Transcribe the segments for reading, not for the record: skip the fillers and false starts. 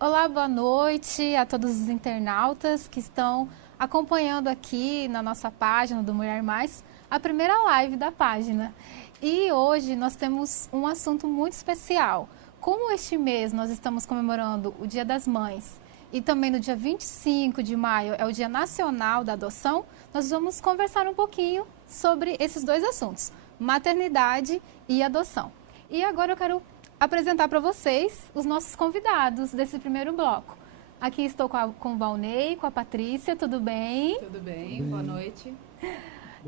Olá, boa noite a todos os internautas que estão acompanhando aqui na nossa página do Mulher Mais, a primeira live da página. E hoje nós temos um assunto muito especial. Como este mês nós estamos comemorando o Dia das Mães e também no dia 25 de maio é o Dia Nacional da Adoção, nós vamos conversar um pouquinho sobre esses dois assuntos, maternidade e adoção. E agora eu quero apresentar para vocês os nossos convidados desse primeiro bloco. Aqui estou com o Valnei, com a Patrícia, tudo bem? Tudo bem, boa noite.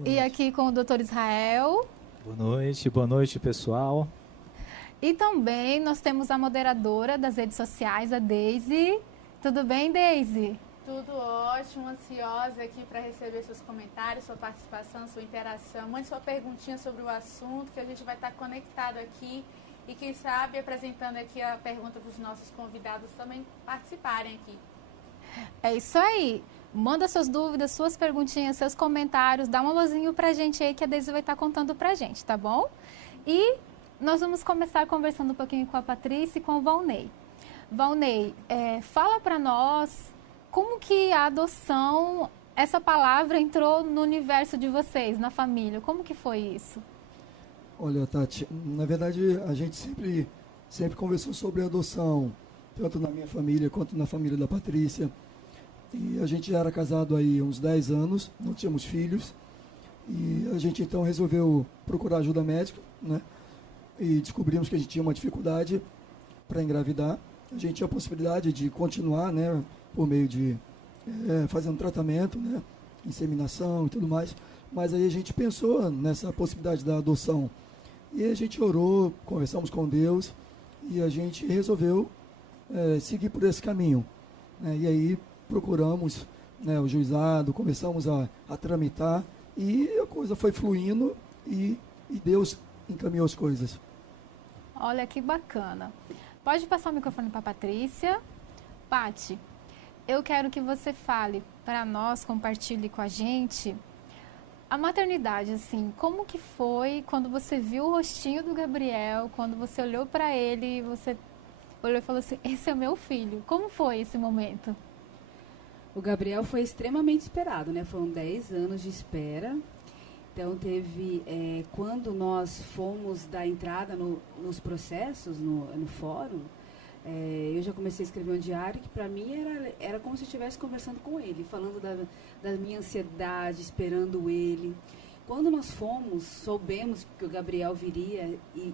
E aqui com o Dr. Israel. Boa noite, pessoal. E também nós temos a moderadora das redes sociais, a Deise. Tudo bem, Deise? Tudo ótimo, ansiosa aqui para receber seus comentários, sua participação, sua interação. Mande sua perguntinha sobre o assunto, que a gente vai estar conectado aqui. E quem sabe, apresentando aqui a pergunta para os nossos convidados também participarem aqui. É isso aí. Manda suas dúvidas, suas perguntinhas, seus comentários. Dá um alôzinho pra gente aí que a Deise vai estar contando pra gente, tá bom? E nós vamos começar conversando um pouquinho com a Patrícia e com o Valnei. Valnei, fala pra nós como que a adoção, essa palavra entrou no universo de vocês, na família. Como que foi isso? Olha, Tati, na verdade a gente sempre conversou sobre adoção, tanto na minha família quanto na família da Patrícia. E a gente já era casado aí há uns 10 anos, não tínhamos filhos. E a gente então resolveu procurar ajuda médica, né? E descobrimos que a gente tinha uma dificuldade para engravidar. A gente tinha a possibilidade de continuar, né, por meio de fazendo tratamento, né, inseminação e tudo mais. Mas aí a gente pensou nessa possibilidade da adoção. E a gente orou, conversamos com Deus e a gente resolveu seguir por esse caminho, né? E aí procuramos, né, o juizado, começamos a tramitar e a coisa foi fluindo e Deus encaminhou as coisas. Olha que bacana. Pode passar o microfone para a Patrícia. Pati, eu quero que você fale para nós, compartilhe com a gente a maternidade, assim, como que foi quando você viu o rostinho do Gabriel, quando você olhou para ele, você olhou e falou assim, esse é o meu filho. Como foi esse momento? O Gabriel foi extremamente esperado, né? Foram 10 anos de espera. Então, quando nós fomos dar entrada nos processos, no fórum, eu já comecei a escrever um diário que para mim era como se eu estivesse conversando com ele, falando da minha ansiedade, esperando ele. Quando nós soubemos que o Gabriel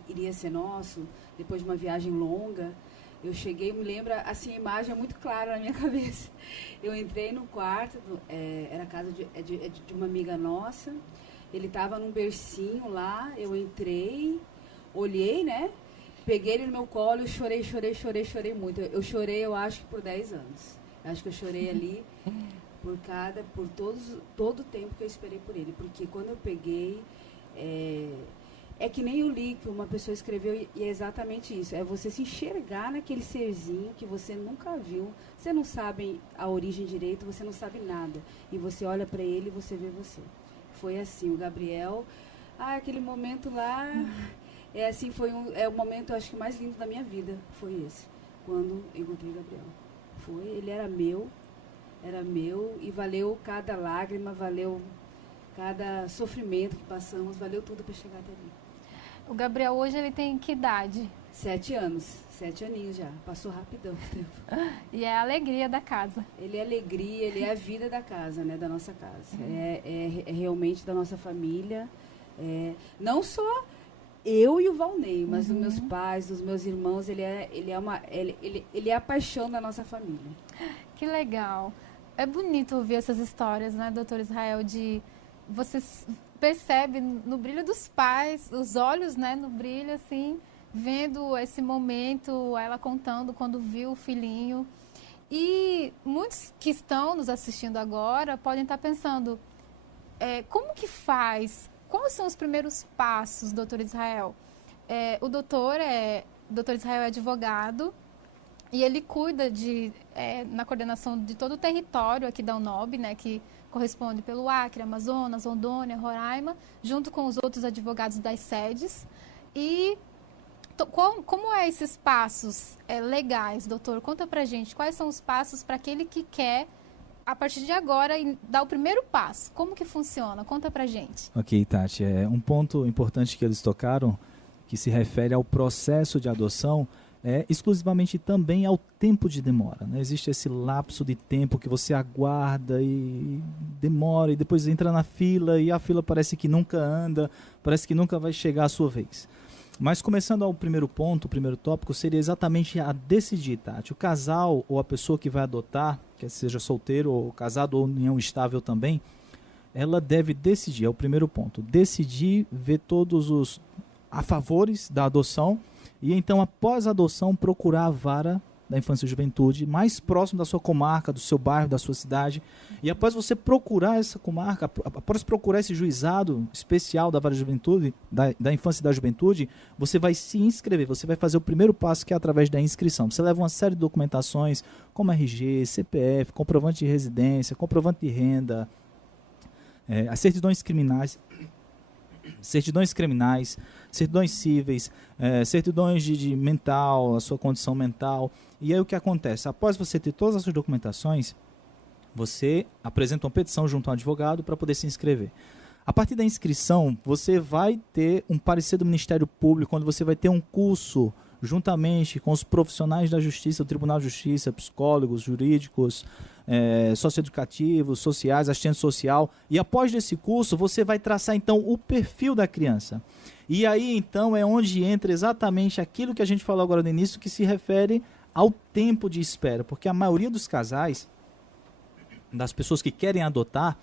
iria ser nosso, depois de uma viagem longa, eu cheguei, me lembro, assim, a imagem é muito clara na minha cabeça. Eu entrei no quarto, era a casa de uma amiga nossa, ele estava num bercinho lá, eu entrei, olhei, né? Peguei ele no meu colo e chorei muito. Eu chorei, eu acho que por 10 anos. Acho que eu chorei ali por todo o tempo que eu esperei por ele. Porque quando eu peguei, é que nem eu li que uma pessoa escreveu e é exatamente isso. É você se enxergar naquele serzinho que você nunca viu. Você não sabe a origem direito, você não sabe nada. E você olha para ele e você vê você. Foi assim, o Gabriel, aquele momento lá... foi o momento, acho que mais lindo da minha vida, foi esse, quando eu encontrei o Gabriel. Ele era meu e valeu cada lágrima, valeu cada sofrimento que passamos, valeu tudo para chegar até ali. O Gabriel hoje ele tem que idade? 7 anos, 7 aninhos já, passou rapidão o tempo. E é a alegria da casa. Ele é a alegria, ele é a vida da casa, né, da nossa casa, é realmente da nossa família, não só... Eu e o Valnei, mas dos meus pais, dos meus irmãos, ele é a paixão da nossa família. Que legal. É bonito ouvir essas histórias, né, doutor Israel, de você percebe no brilho dos pais, os olhos, né, no brilho, assim, vendo esse momento, ela contando quando viu o filhinho. E muitos que estão nos assistindo agora podem estar pensando, como que faz? Quais são os primeiros passos, doutor Israel? O doutor Israel é advogado e ele cuida na coordenação de todo o território aqui da UNOB, né, que corresponde pelo Acre, Amazonas, Rondônia, Roraima, junto com os outros advogados das sedes. E como é esses passos legais, doutor? Conta pra gente, quais são os passos para aquele que quer, a partir de agora, dar o primeiro passo? Como que funciona? Conta pra gente. Ok, Tati. Um ponto importante que eles tocaram, que se refere ao processo de adoção, exclusivamente também ao tempo de demora. Né? Existe esse lapso de tempo que você aguarda e demora, e depois entra na fila, e a fila parece que nunca anda, parece que nunca vai chegar a sua vez. Mas começando ao primeiro ponto, o primeiro tópico, seria exatamente a decidir, Tati. O casal ou a pessoa que vai adotar, quer seja solteiro ou casado ou união estável também, ela deve decidir, é o primeiro ponto. Decidir, ver todos os favores da adoção, e então, após a adoção, procurar a vara da infância e juventude mais próximo da sua comarca, do seu bairro, da sua cidade. E após você procurar essa comarca, após procurar esse juizado especial da vara de juventude, da infância e da juventude, você vai se inscrever, você vai fazer o primeiro passo, que é através da inscrição. Você leva uma série de documentações, como RG, CPF, comprovante de residência, comprovante de renda, as certidões criminais, certidões cíveis, certidões de mental, a sua condição mental. E aí o que acontece? Após você ter todas as suas documentações, você apresenta uma petição junto ao advogado para poder se inscrever. A partir da inscrição, você vai ter um parecer do Ministério Público, onde você vai ter um curso juntamente com os profissionais da Justiça, o Tribunal de Justiça, psicólogos, jurídicos, socioeducativos, sociais, assistente social. E após esse curso, você vai traçar então o perfil da criança. E aí então é onde entra exatamente aquilo que a gente falou agora no início, que se refere ao tempo de espera. Porque a maioria dos casais, das pessoas que querem adotar,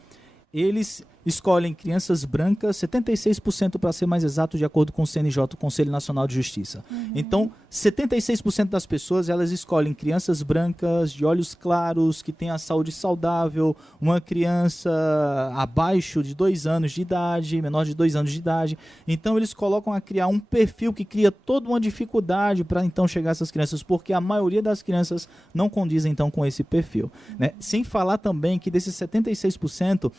eles escolhem crianças brancas, 76% para ser mais exato, de acordo com o CNJ, o Conselho Nacional de Justiça. Então, 76% das pessoas, elas escolhem crianças brancas, de olhos claros, que têm a saúde saudável, uma criança abaixo de 2 anos de idade, menor de 2 anos de idade. Então, eles colocam a criar um perfil que cria toda uma dificuldade para, então, chegar a essas crianças, porque a maioria das crianças não condizem, então, com esse perfil. Né? Sem falar também que desses 76%,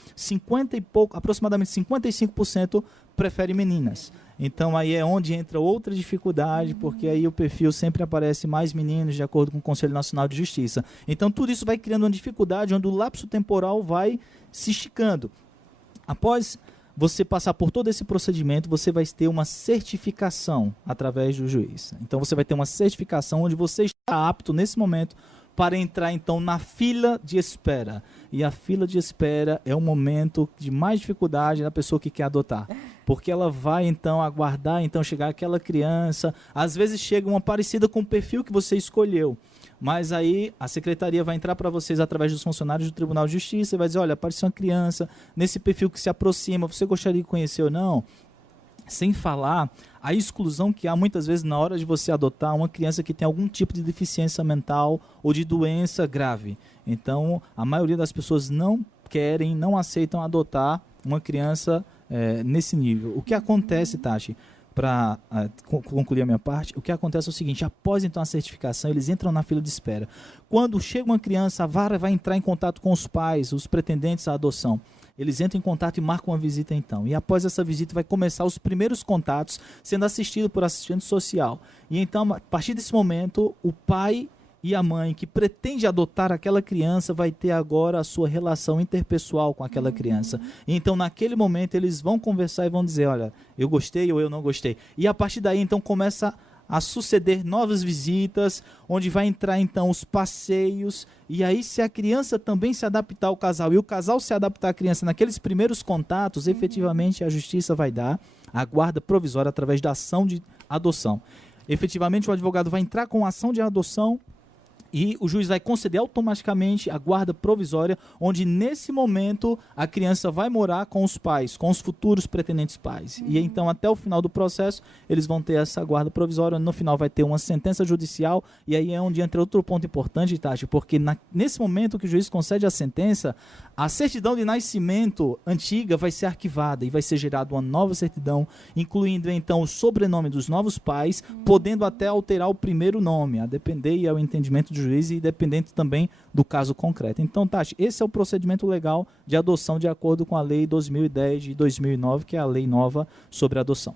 aproximadamente 55% prefere meninas. Então aí é onde entra outra dificuldade, porque aí o perfil sempre aparece mais meninos, de acordo com o Conselho Nacional de Justiça. Então tudo isso vai criando uma dificuldade, onde o lapso temporal vai se esticando. Após você passar por todo esse procedimento, você vai ter uma certificação através do juiz. Então você vai ter uma certificação onde você está apto nesse momento para entrar então na fila de espera. E a fila de espera é o momento de mais dificuldade da pessoa que quer adotar. Porque ela vai então aguardar então chegar aquela criança, às vezes chega uma parecida com o perfil que você escolheu. Mas aí a secretaria vai entrar para vocês através dos funcionários do Tribunal de Justiça e vai dizer, olha, apareceu uma criança nesse perfil que se aproxima, você gostaria de conhecer ou não? Sem falar a exclusão que há muitas vezes na hora de você adotar uma criança que tem algum tipo de deficiência mental ou de doença grave. Então, a maioria das pessoas não querem, não aceitam adotar uma criança nesse nível. O que acontece, Tati, para concluir a minha parte, o que acontece é o seguinte: após então a certificação, eles entram na fila de espera. Quando chega uma criança, a vara vai entrar em contato com os pais, os pretendentes à adoção. Eles entram em contato e marcam uma visita então. E após essa visita vai começar os primeiros contatos, sendo assistido por assistente social. E então, a partir desse momento, o pai e a mãe que pretende adotar aquela criança vai ter agora a sua relação interpessoal com aquela criança. E então, naquele momento, eles vão conversar e vão dizer, olha, eu gostei ou eu não gostei. E a partir daí, então, começa a suceder novas visitas, onde vai entrar então os passeios, e aí se a criança também se adaptar ao casal, e o casal se adaptar à criança naqueles primeiros contatos, efetivamente a justiça vai dar a guarda provisória através da ação de adoção. Efetivamente o advogado vai entrar com a ação de adoção, e o juiz vai conceder automaticamente a guarda provisória, onde nesse momento a criança vai morar com os pais, com os futuros pretendentes pais. E então até o final do processo eles vão ter essa guarda provisória, no final vai ter uma sentença judicial, e aí é onde entra outro ponto importante, Tati, porque nesse momento que o juiz concede a sentença, a certidão de nascimento antiga vai ser arquivada e vai ser gerada uma nova certidão, incluindo então o sobrenome dos novos pais, podendo até alterar o primeiro nome, a depender e ao entendimento do juiz e dependente também do caso concreto. Então, Tati, esse é o procedimento legal de adoção de acordo com a Lei 2010 de 2009, que é a lei nova sobre adoção.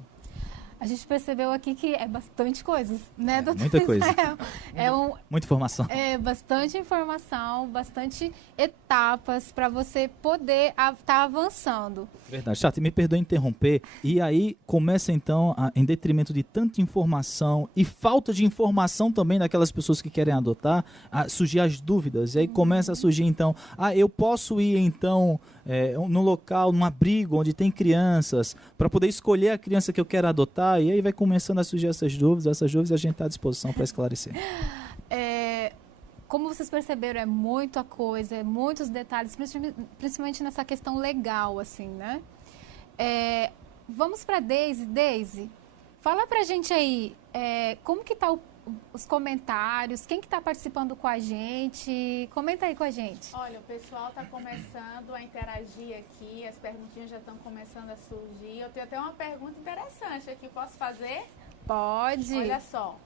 A gente percebeu aqui que é bastante coisas, né, doutor muita coisa. Israel? Muita informação. É bastante informação, bastante etapas para você poder estar avançando. Verdade. Tati, me perdoe interromper. E aí começa então, em detrimento de tanta informação e falta de informação também daquelas pessoas que querem adotar, a surgir as dúvidas. E aí começa a surgir então, eu posso ir então no local, num abrigo onde tem crianças, para poder escolher a criança que eu quero adotar. E aí vai começando a surgir essas dúvidas a gente está à disposição para esclarecer. Como vocês perceberam, é muita coisa, muitos detalhes, principalmente nessa questão legal, assim, né? Vamos para Deise. Deise, fala pra gente aí, como que tá os comentários, quem que tá participando com a gente? Comenta aí com a gente. Olha, o pessoal tá começando a interagir aqui, as perguntinhas já estão começando a surgir. Eu tenho até uma pergunta interessante aqui, posso fazer? Pode. Olha só,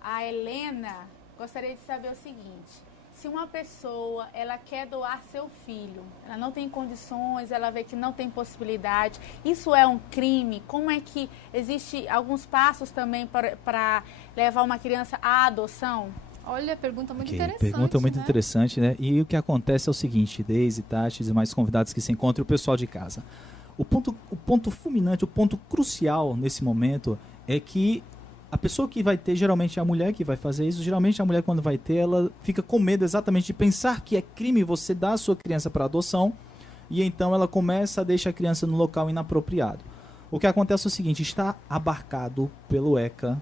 a Helena gostaria de saber o seguinte: se uma pessoa ela quer doar seu filho, ela não tem condições, ela vê que não tem possibilidade, isso é um crime? Como é que existe alguns passos também para levar uma criança à adoção? Olha, pergunta muito interessante. Pergunta muito interessante, né? E o que acontece é o seguinte, Deise, Tati e mais convidados que se encontram, o pessoal de casa. O ponto fulminante, o ponto crucial nesse momento é que a pessoa que vai ter, geralmente é a mulher que vai fazer isso, geralmente a mulher quando vai ter, ela fica com medo exatamente de pensar que é crime você dar a sua criança para adoção, e então ela começa a deixar a criança no local inapropriado. O que acontece é o seguinte, está abarcado pelo ECA,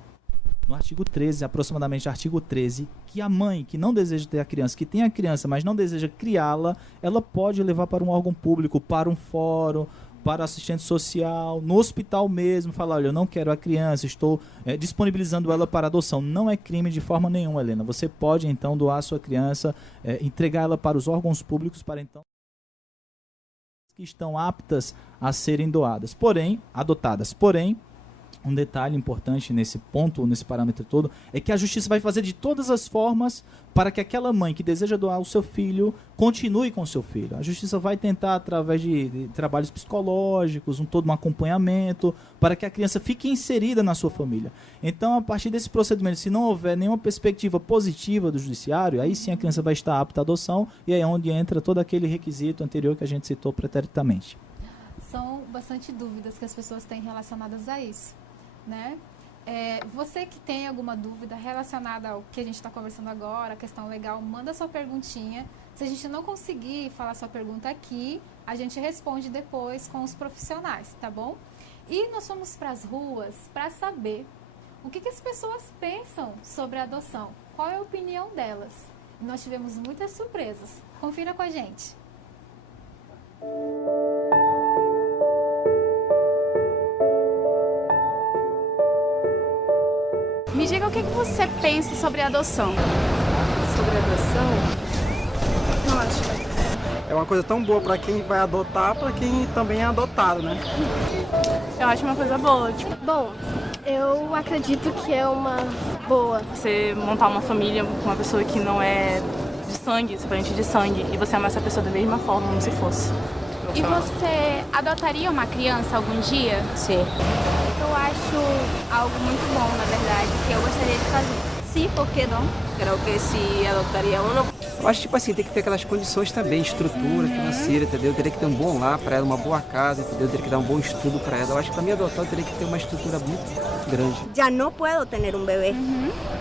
no artigo 13, aproximadamente artigo 13, que a mãe que não deseja ter a criança, que tem a criança, mas não deseja criá-la, ela pode levar para um órgão público, para um fórum, para assistente social, no hospital mesmo, falar, olha, eu não quero a criança, estou disponibilizando ela para adoção. Não é crime de forma nenhuma, Helena. Você pode, então, doar a sua criança, entregar ela para os órgãos públicos, para, então, que estão aptas a serem doadas, porém, adotadas. Porém, um detalhe importante nesse ponto, nesse parâmetro todo, é que a justiça vai fazer de todas as formas para que aquela mãe que deseja doar o seu filho continue com o seu filho. A justiça vai tentar, através de trabalhos psicológicos, todo um acompanhamento, para que a criança fique inserida na sua família. Então, a partir desse procedimento, se não houver nenhuma perspectiva positiva do judiciário, aí sim a criança vai estar apta à adoção, e aí é onde entra todo aquele requisito anterior que a gente citou preteritamente. São bastante dúvidas que as pessoas têm relacionadas a isso, né? Você que tem alguma dúvida relacionada ao que a gente está conversando agora, a questão legal, manda sua perguntinha. Se a gente não conseguir falar sua pergunta aqui, a gente responde depois com os profissionais, tá bom? E nós fomos para as ruas para saber o que as pessoas pensam sobre a adoção, qual é a opinião delas. E nós tivemos muitas surpresas. Confira com a gente. Me diga o que você pensa sobre a adoção. Sobre a adoção? Não acho. É uma coisa tão boa para quem vai adotar, para quem também é adotado, né? Eu acho uma coisa boa. Bom, eu acredito que é uma boa. Você montar uma família com uma pessoa que não é de sangue, seu parente de sangue, e você amar essa pessoa da mesma forma, como se fosse. E você adotaria uma criança algum dia? Sim. Eu acho algo muito bom, na verdade, que eu gostaria de fazer. Sim, por que não? Creo que se adotaria uno. Eu acho, tipo assim, tem que ter aquelas condições também, estrutura financeira, entendeu? Teria que ter um bom lar para ela, uma boa casa, entendeu? Teria que dar um bom estudo para ela. Eu acho que para mim adotar eu teria que ter uma estrutura muito grande. Ya no puedo tener un bebé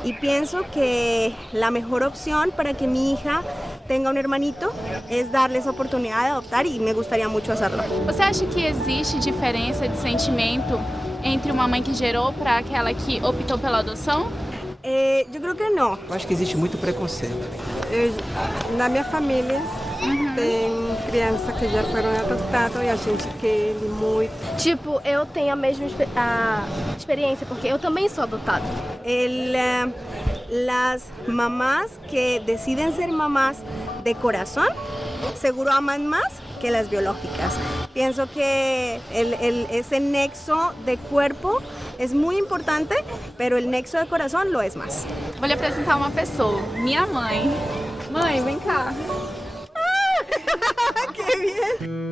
y pienso que la mejor opción para que mi hija tenga un hermanito es darle esa oportunidad de adoptar y me gustaría mucho hacerlo. Você acha que existe diferença de sentimento entre uma mãe que gerou para aquela que optou pela adoção? Yo creo que no. Eu acho que existe muito preconceito. Na minha família tem crianças que já foram adotadas e a gente quer muito. Tipo, eu tenho a mesma experiência, porque eu também sou adotada. Las mamás que deciden ser mamás de corazón seguro aman más que las biológicas. Pienso que ese nexo de cuerpo es muy importante, pero el nexo de corazón lo es más. Vou lhe apresentar uma pessoa, minha mãe. Mãe, vem cá. ¡Qué bien!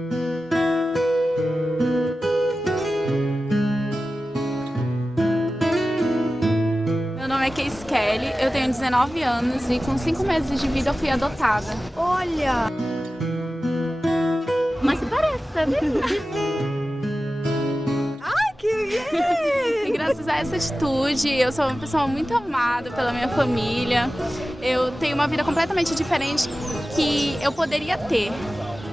nome é Casey Kelly, eu tenho 19 anos e com 5 meses de vida eu fui adotada. Olha! Mas se parece, sabe? E graças a essa atitude, eu sou uma pessoa muito amada pela minha família. Eu tenho uma vida completamente diferente que eu poderia ter.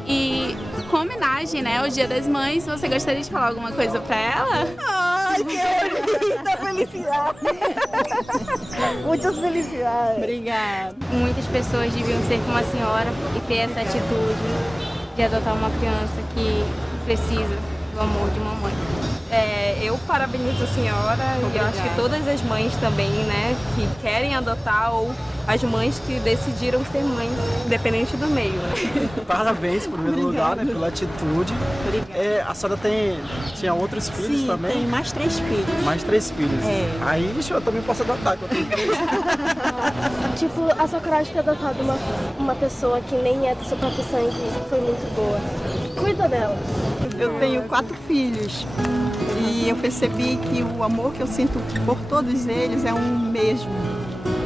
E com homenagem, né, ao Dia das Mães, você gostaria de falar alguma coisa pra ela? Ai, que bonita felicidade! Muitas felicidades! Obrigada. Muitas pessoas deviam ser como a senhora e ter essa atitude de adotar uma criança que precisa do amor de uma mãe. Eu parabenizo a senhora e eu acho que todas as mães também, né, que querem adotar ou as mães que decidiram ser mãe, independente do meio, né? Parabéns, em primeiro lugar, né, pela atitude. A senhora tinha outros filhos? Sim, também? Tem mais 3 filhos. Mais 3 filhos. Aí eu também posso adotar. Tipo, a sua coragem de ter adotado uma pessoa que nem é do seu próprio sangue foi muito boa. Cuida dela. Eu tenho 4 filhos e eu percebi que o amor que eu sinto por todos eles é um mesmo.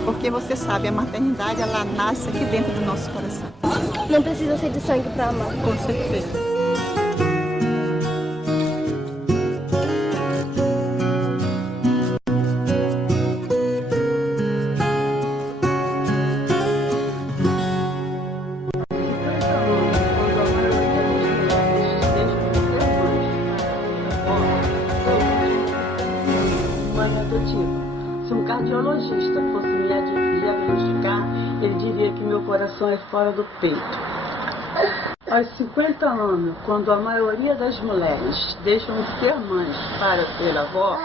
Porque você sabe, a maternidade ela nasce aqui dentro do nosso coração. Não precisa ser de sangue para amar. Com certeza. Se um cardiologista fosse me diagnosticar, ele diria que meu coração é fora do peito. Aos 50 anos, quando a maioria das mulheres deixam de ser mães para ser avó,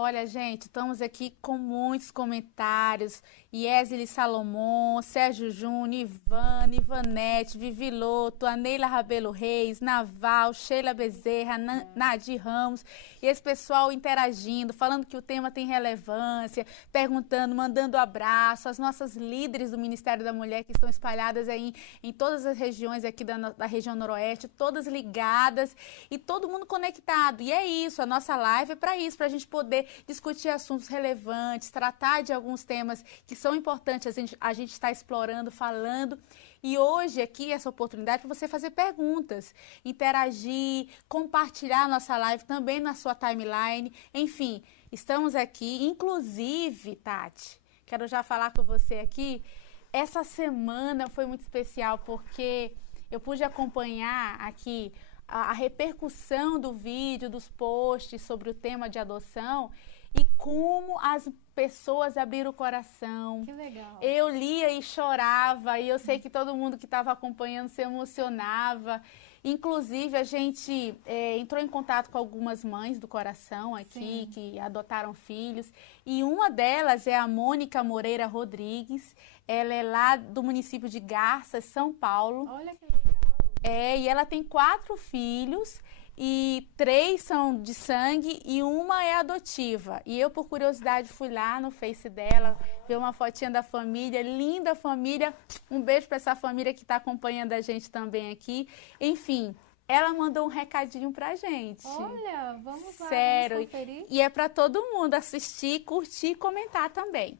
Olha, gente, estamos aqui com muitos comentários. Iesile Salomão, Sérgio Júnior, Ivana, Ivanete, Vivi Loto, a Neila Rabelo Reis, Naval, Sheila Bezerra, Nadir Ramos. E esse pessoal interagindo, falando que o tema tem relevância, perguntando, mandando abraço. As nossas líderes do Ministério da Mulher que estão espalhadas aí em todas as regiões aqui da região noroeste, todas ligadas e todo mundo conectado. E é isso, a nossa live é para isso, para a gente poder discutir assuntos relevantes, tratar de alguns temas que são importantes, a gente está explorando, falando. E hoje aqui essa oportunidade para você fazer perguntas, interagir, compartilhar a nossa live também na sua timeline. Enfim, estamos aqui. Inclusive, Tati, quero já falar com você aqui, essa semana foi muito especial porque eu pude acompanhar aqui a repercussão do vídeo, dos posts sobre o tema de adoção e como as pessoas abriram o coração. Que legal. Eu lia e chorava, e eu sei que todo mundo que estava acompanhando se emocionava. Inclusive, a gente entrou em contato com algumas mães do coração aqui, que adotaram filhos. E uma delas é a Mônica Moreira Rodrigues. Ela é lá do município de Garças, São Paulo. Olha que legal. E ela tem 4 filhos. E 3 são de sangue e uma é adotiva. E eu, por curiosidade, fui lá no Face dela, ver uma fotinha da família, linda família. Um beijo para essa família que está acompanhando a gente também aqui. Enfim, ela mandou um recadinho pra gente. Olha, vamos lá, sério. vamos conferir. E é para todo mundo assistir, curtir e comentar também.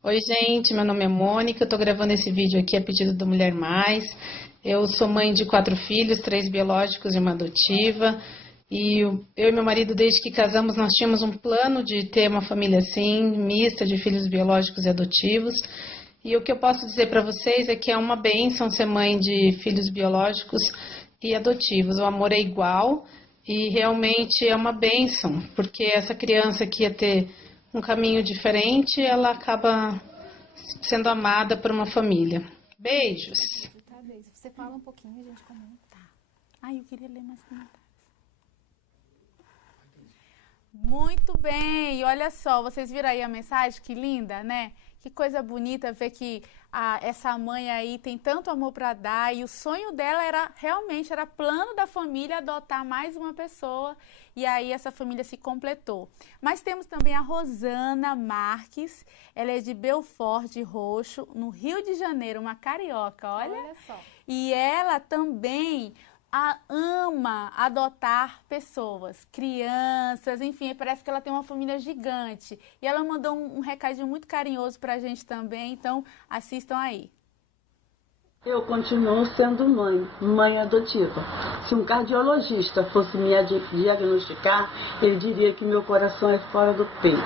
Oi, gente, meu nome é Mônica, eu tô gravando esse vídeo aqui a pedido da Mulher Mais. Eu sou mãe de 4 filhos, 3 biológicos e uma adotiva. E eu e meu marido, desde que casamos, nós tínhamos um plano de ter uma família assim, mista de filhos biológicos e adotivos. E o que eu posso dizer para vocês é que é uma bênção ser mãe de filhos biológicos e adotivos. O amor é igual e realmente é uma bênção, porque essa criança que ia ter um caminho diferente, ela acaba sendo amada por uma família. Beijos! Você fala um pouquinho, a gente comenta. Ai, eu queria ler mais comentários. Muito bem, e olha só, vocês viram aí a mensagem? Que linda, né? Que coisa bonita ver que essa mãe aí tem tanto amor para dar e o sonho dela era plano da família adotar mais uma pessoa e aí essa família se completou. Mas temos também a Rosana Marques, ela é de Belfort Roxo, no Rio de Janeiro, uma carioca, olha. Olha só. E ela também ama adotar pessoas, crianças, enfim, parece que ela tem uma família gigante. E ela mandou um recadinho muito carinhoso pra gente também, então assistam aí. Eu continuo sendo mãe adotiva. Se um cardiologista fosse me diagnosticar, ele diria que meu coração é fora do peito.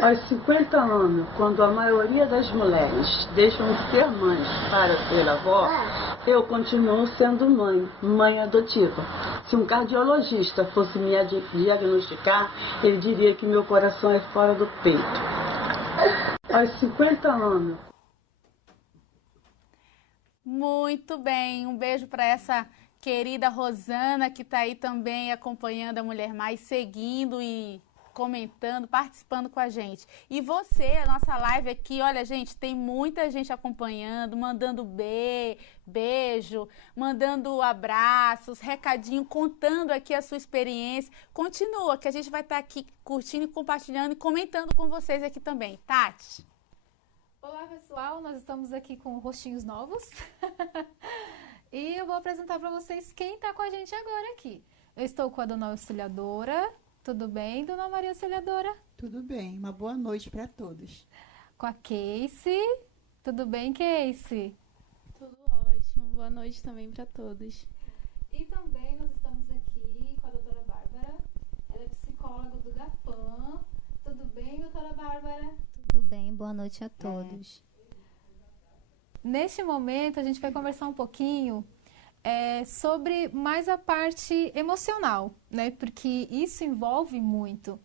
Aos 50 anos, quando a maioria das mulheres deixam de ser mães para ser avó, eu continuo sendo mãe adotiva. Se um cardiologista fosse me diagnosticar, ele diria que meu coração é fora do peito. Aos 50 anos. Muito bem, um beijo para essa querida Rosana, que está aí também acompanhando a Mulher Mais, seguindo e comentando, participando com a gente. E você, a nossa live aqui, olha, gente, tem muita gente acompanhando, mandando beijo, mandando abraços, recadinho, contando aqui a sua experiência. Continua, que a gente vai estar aqui curtindo, compartilhando e comentando com vocês aqui também. Tati? Olá, pessoal, nós estamos aqui com rostinhos novos e eu vou apresentar para vocês quem está com a gente agora aqui. Eu estou com a Dona Auxiliadora. Tudo bem, Dona Maria Auxiliadora? Tudo bem, uma boa noite para todos. Com a Casey. Tudo bem, Casey? Tudo ótimo, boa noite também para todos. E também nós estamos aqui com a doutora Bárbara. Ela é psicóloga do GAPAM. Tudo bem, doutora Bárbara? Tudo bem, boa noite a todos. Neste momento, a gente vai conversar um pouquinho sobre mais a parte emocional, né? Porque isso envolve muito.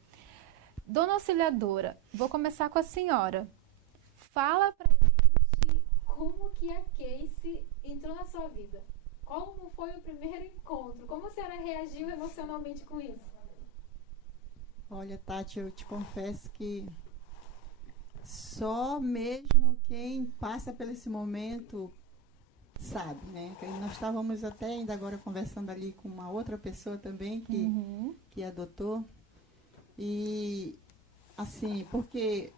Dona Auxiliadora, vou começar com a senhora. Fala pra gente como que a Casey entrou na sua vida. Como foi o primeiro encontro? Como a senhora reagiu emocionalmente com isso? Olha, Tati, eu te confesso que só mesmo quem passa por esse momento sabe, né? Nós estávamos até ainda agora conversando ali com uma outra pessoa também que adotou. E, assim, porque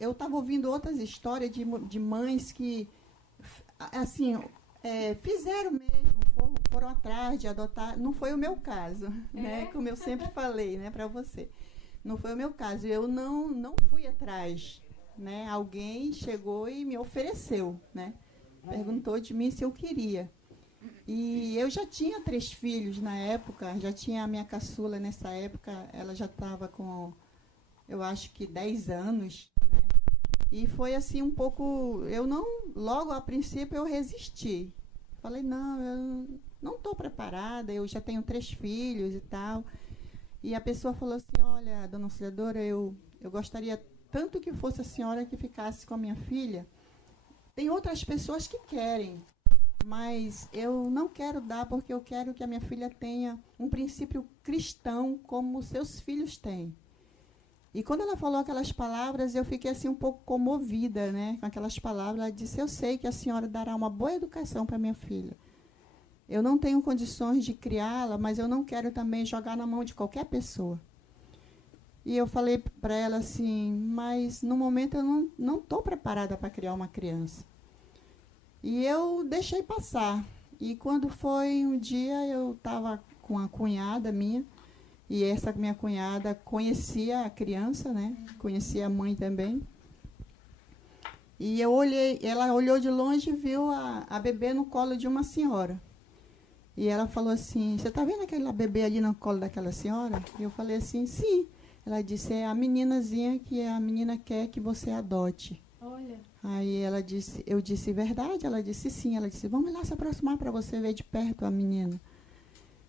eu estava ouvindo outras histórias de mães que, assim, fizeram mesmo, foram atrás de adotar. Não foi o meu caso, né? Como eu sempre falei, né, para você. Não foi o meu caso. Eu não fui atrás, né? Alguém chegou e me ofereceu, né? Perguntou de mim se eu queria. E eu já tinha 3 filhos na época, já tinha a minha caçula nessa época, ela já estava com, eu acho que 10 anos, né? E foi assim um pouco, logo a princípio eu resisti. Falei, não, eu não estou preparada, eu já tenho 3 filhos e tal. E a pessoa falou assim, olha, Dona Auxiliadora, eu gostaria tanto que fosse a senhora que ficasse com a minha filha. Tem outras pessoas que querem, mas eu não quero dar porque eu quero que a minha filha tenha um princípio cristão como os seus filhos têm. E quando ela falou aquelas palavras, eu fiquei assim um pouco comovida, né, com aquelas palavras. Ela disse, eu sei que a senhora dará uma boa educação para minha filha. Eu não tenho condições de criá-la, mas eu não quero também jogar na mão de qualquer pessoa. E eu falei para ela assim, mas no momento eu não estou preparada para criar uma criança. E eu deixei passar. E quando foi um dia, eu estava com a cunhada minha, e essa minha cunhada conhecia a criança, né? Conhecia a mãe também. E eu olhei, ela olhou de longe e viu a bebê no colo de uma senhora. E ela falou assim, você está vendo aquele bebê ali no colo daquela senhora? E eu falei assim, sim. Ela disse, é a meninazinha que a menina quer que você adote. Olha. Aí ela disse, eu disse, verdade? Ela disse, sim. Ela disse, vamos lá se aproximar para você ver de perto a menina.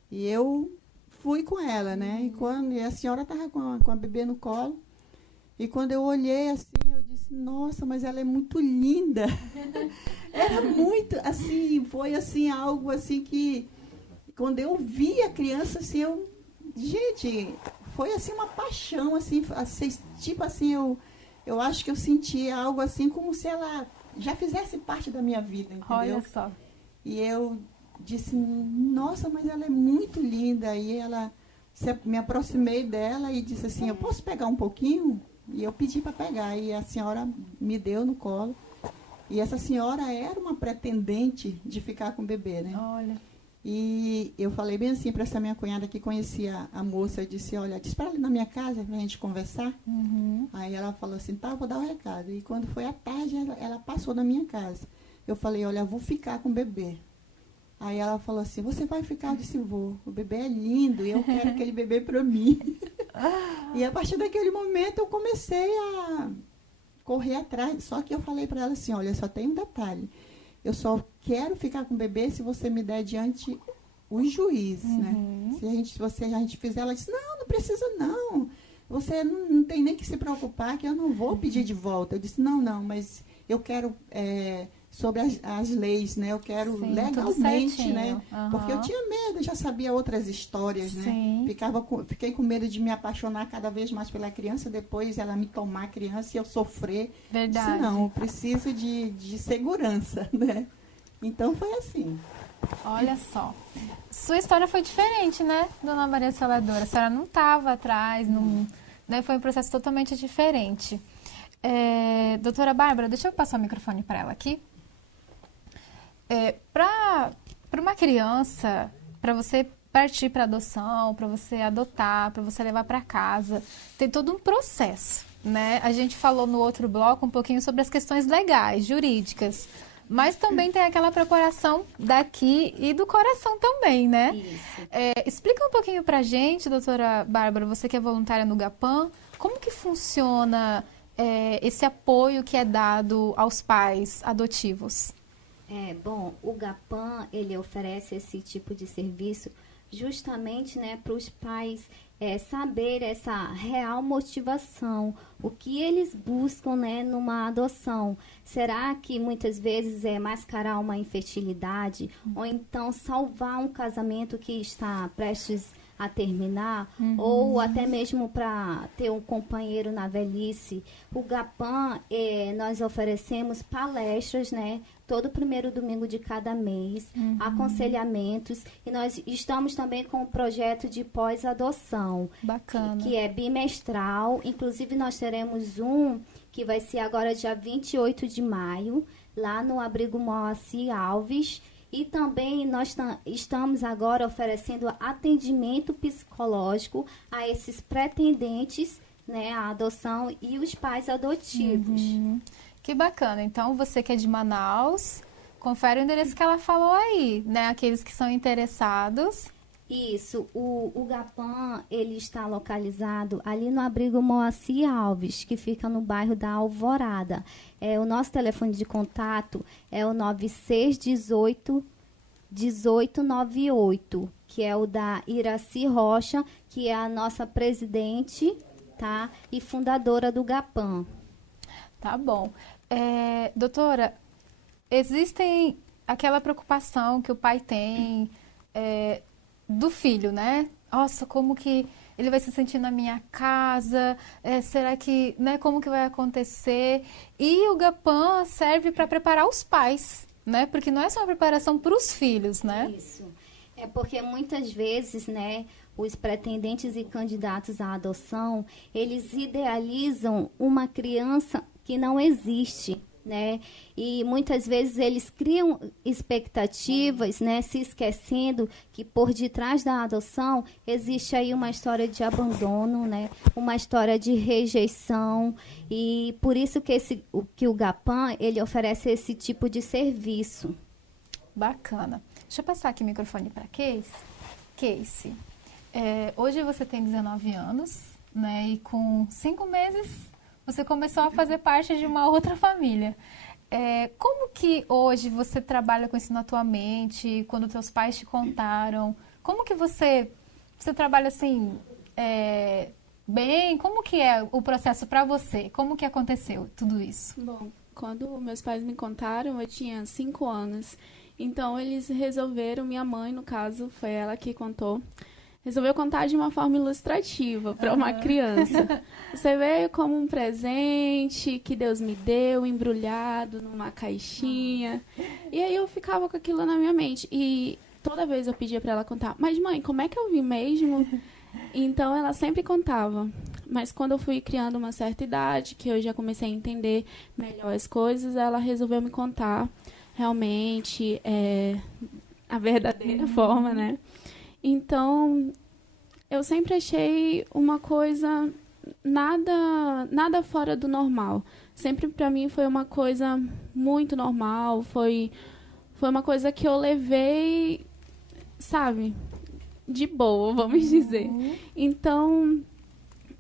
E eu fui com ela, né? E a senhora estava com a bebê no colo. E quando eu olhei assim, eu disse, nossa, mas ela é muito linda. Era muito, assim, foi assim, algo assim que, quando eu vi a criança, assim, gente, foi assim uma paixão, assim tipo assim, eu acho que eu senti algo assim como se ela já fizesse parte da minha vida, entendeu? Olha só. E eu disse, nossa, mas ela é muito linda. E me aproximei dela e disse assim, eu posso pegar um pouquinho? E eu pedi para pegar, e a senhora me deu no colo. E essa senhora era uma pretendente de ficar com o bebê, né? Olha. E eu falei bem assim para essa minha cunhada que conhecia a moça, eu disse, olha, diz para ela ir na minha casa pra gente conversar. Aí ela falou assim, tá, eu vou dar o recado. E quando foi à tarde, ela passou na minha casa. Eu falei, olha, eu vou ficar com o bebê. Aí ela falou assim, você vai ficar? Eu disse, vou. O bebê é lindo e eu quero aquele bebê para mim. E a partir daquele momento eu comecei a correr atrás. Só que eu falei para ela assim, olha, só tem um detalhe. Eu só quero ficar com o bebê se você me der diante os juízes, né? Se a gente fizer, ela disse, não precisa não. Você não tem nem que se preocupar, que eu não vou pedir de volta. Eu disse, não, mas eu quero sobre as leis, né? Eu quero legalmente, né? Porque eu tinha medo, eu já sabia outras histórias, né? Fiquei com medo de me apaixonar cada vez mais pela criança, depois ela me tomar a criança e eu sofrer. Verdade. Disse, não, eu preciso de segurança, né? Então foi assim. Olha só. Sua história foi diferente, né, dona Maria Celadora? A senhora não estava atrás, né? Foi um processo totalmente diferente. Doutora Bárbara, deixa eu passar o microfone para ela aqui. Para uma criança, para você partir para adoção, para você adotar, para você levar para casa, tem todo um processo, né? A gente falou no outro bloco um pouquinho sobre as questões legais, jurídicas, mas também tem aquela preparação daqui e do coração também, né? Isso. Explica um pouquinho para a gente, doutora Bárbara, você que é voluntária no GAPAM, como que funciona esse apoio que é dado aos pais adotivos? Bom, o GAPAM, ele oferece esse tipo de serviço justamente, né, para os pais saber essa real motivação, o que eles buscam, né, numa adoção. Será que muitas vezes é mascarar uma infertilidade ou então salvar um casamento que está prestes a terminar, ou até mesmo para ter um companheiro na velhice? O GAPAM, nós oferecemos palestras, né, todo primeiro domingo de cada mês, aconselhamentos, e nós estamos também com um projeto de pós-adoção. Bacana. Que é bimestral. Inclusive, nós teremos um que vai ser agora dia 28 de maio, lá no Abrigo Moacir Alves. E também nós estamos agora oferecendo atendimento psicológico a esses pretendentes, né, à adoção e os pais adotivos. Que bacana. Então, você que é de Manaus, confere o endereço que ela falou aí, né? Aqueles que são interessados. Isso. O GAPAM, ele está localizado ali no Abrigo Moacir Alves, que fica no bairro da Alvorada. O nosso telefone de contato é o 9618-1898, que é o da Iraci Rocha, que é a nossa presidente, tá? E fundadora do GAPAM. Tá bom. Doutora, existem aquela preocupação que o pai tem do filho, né? Nossa, como que ele vai se sentir na minha casa? Será que, né, como que vai acontecer? E o GAPAM serve para preparar os pais, né? Porque não é só uma preparação para os filhos, né? Isso. É porque muitas vezes, né, os pretendentes e candidatos à adoção, eles idealizam uma criança que não existe, né? E muitas vezes eles criam expectativas, né, se esquecendo que por detrás da adoção existe aí uma história de abandono, né, uma história de rejeição, e por isso que o GAPAM, ele oferece esse tipo de serviço. Bacana. Deixa eu passar aqui o microfone para Casey. Casey, hoje você tem 19 anos, né, e com 5 meses você começou a fazer parte de uma outra família. Como que hoje você trabalha com isso na tua mente, quando teus pais te contaram? Como que você trabalha assim, bem? Como que é o processo para você? Como que aconteceu tudo isso? Bom, quando meus pais me contaram, eu tinha 5 anos. Então, eles resolveram, minha mãe, no caso, foi ela que contou, resolveu contar de uma forma ilustrativa para uma criança. Você veio como um presente que Deus me deu, embrulhado numa caixinha. E aí eu ficava com aquilo na minha mente. E toda vez eu pedia para ela contar, mas mãe, como é que eu vim mesmo? Então ela sempre contava. Mas quando eu fui criando uma certa idade, que eu já comecei a entender melhor as coisas, ela resolveu me contar realmente a verdadeira forma, né? Então, eu sempre achei uma coisa nada fora do normal. Sempre para mim foi uma coisa muito normal, foi uma coisa que eu levei, sabe, de boa, vamos dizer. Então,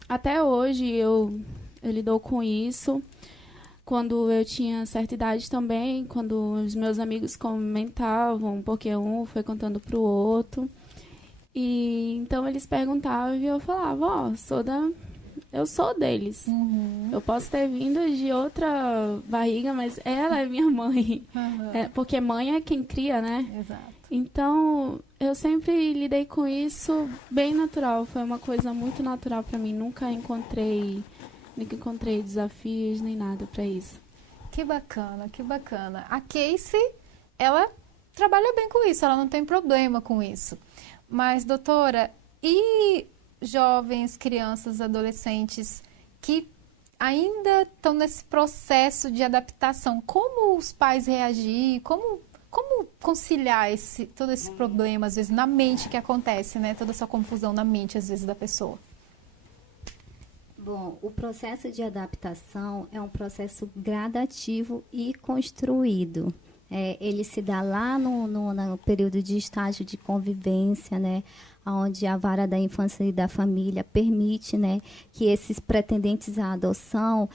até hoje eu lido com isso. Quando eu tinha certa idade também, quando os meus amigos comentavam, porque um foi contando pro outro. E então eles perguntavam e eu falava, eu sou deles. Eu posso ter vindo de outra barriga, mas ela é minha mãe. Porque mãe é quem cria, né? Exato. Então, eu sempre lidei com isso bem natural. Foi uma coisa muito natural para mim. Nunca encontrei desafios nem nada para isso. Que bacana, que bacana. A Casey, ela trabalha bem com isso, ela não tem problema com isso. Mas, doutora, e jovens, crianças, adolescentes que ainda estão nesse processo de adaptação? Como os pais reagir? Como conciliar todo esse problema, às vezes, na mente que acontece, né? Toda essa confusão na mente, às vezes, da pessoa. Bom, o processo de adaptação é um processo gradativo e construído. Ele se dá lá no período de estágio de convivência, né, onde a vara da infância e da família permite, né, que esses pretendentes à adoção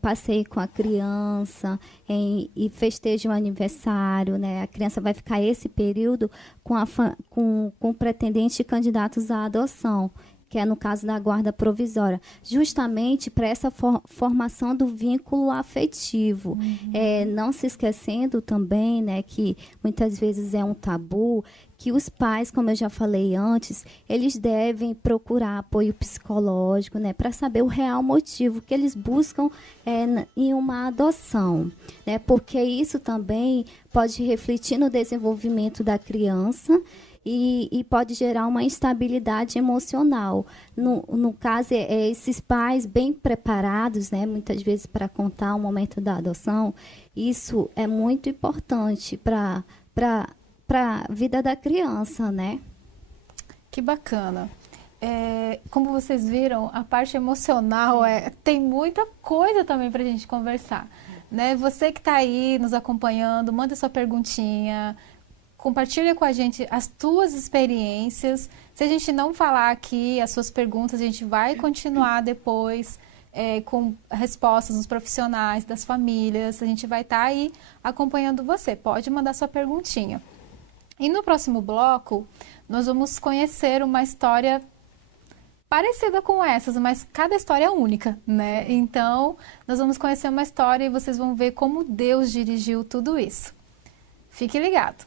passeiem com a criança e festejem o aniversário. Né, a criança vai ficar esse período com pretendentes candidatos à adoção, que é no caso da guarda provisória, justamente para essa formação do vínculo afetivo. Não se esquecendo também, né, que muitas vezes é um tabu, que os pais, como eu já falei antes, eles devem procurar apoio psicológico, né, para saber o real motivo que eles buscam em uma adoção, né, porque isso também pode refletir no desenvolvimento da criança, e pode gerar uma instabilidade emocional. No caso, esses pais bem preparados, né, muitas vezes para contar o momento da adoção, isso é muito importante para a vida da criança, né? Que bacana. Como vocês viram, a parte emocional tem muita coisa também para a gente conversar. Né? Você que está aí nos acompanhando, manda sua perguntinha, compartilha com a gente as tuas experiências. Se a gente não falar aqui as suas perguntas, a gente vai continuar depois com respostas dos profissionais, das famílias. A gente vai estar aí acompanhando você. Pode mandar sua perguntinha. E no próximo bloco, nós vamos conhecer uma história parecida com essas, mas cada história é única, né? Então, nós vamos conhecer uma história e vocês vão ver como Deus dirigiu tudo isso. Fique ligado.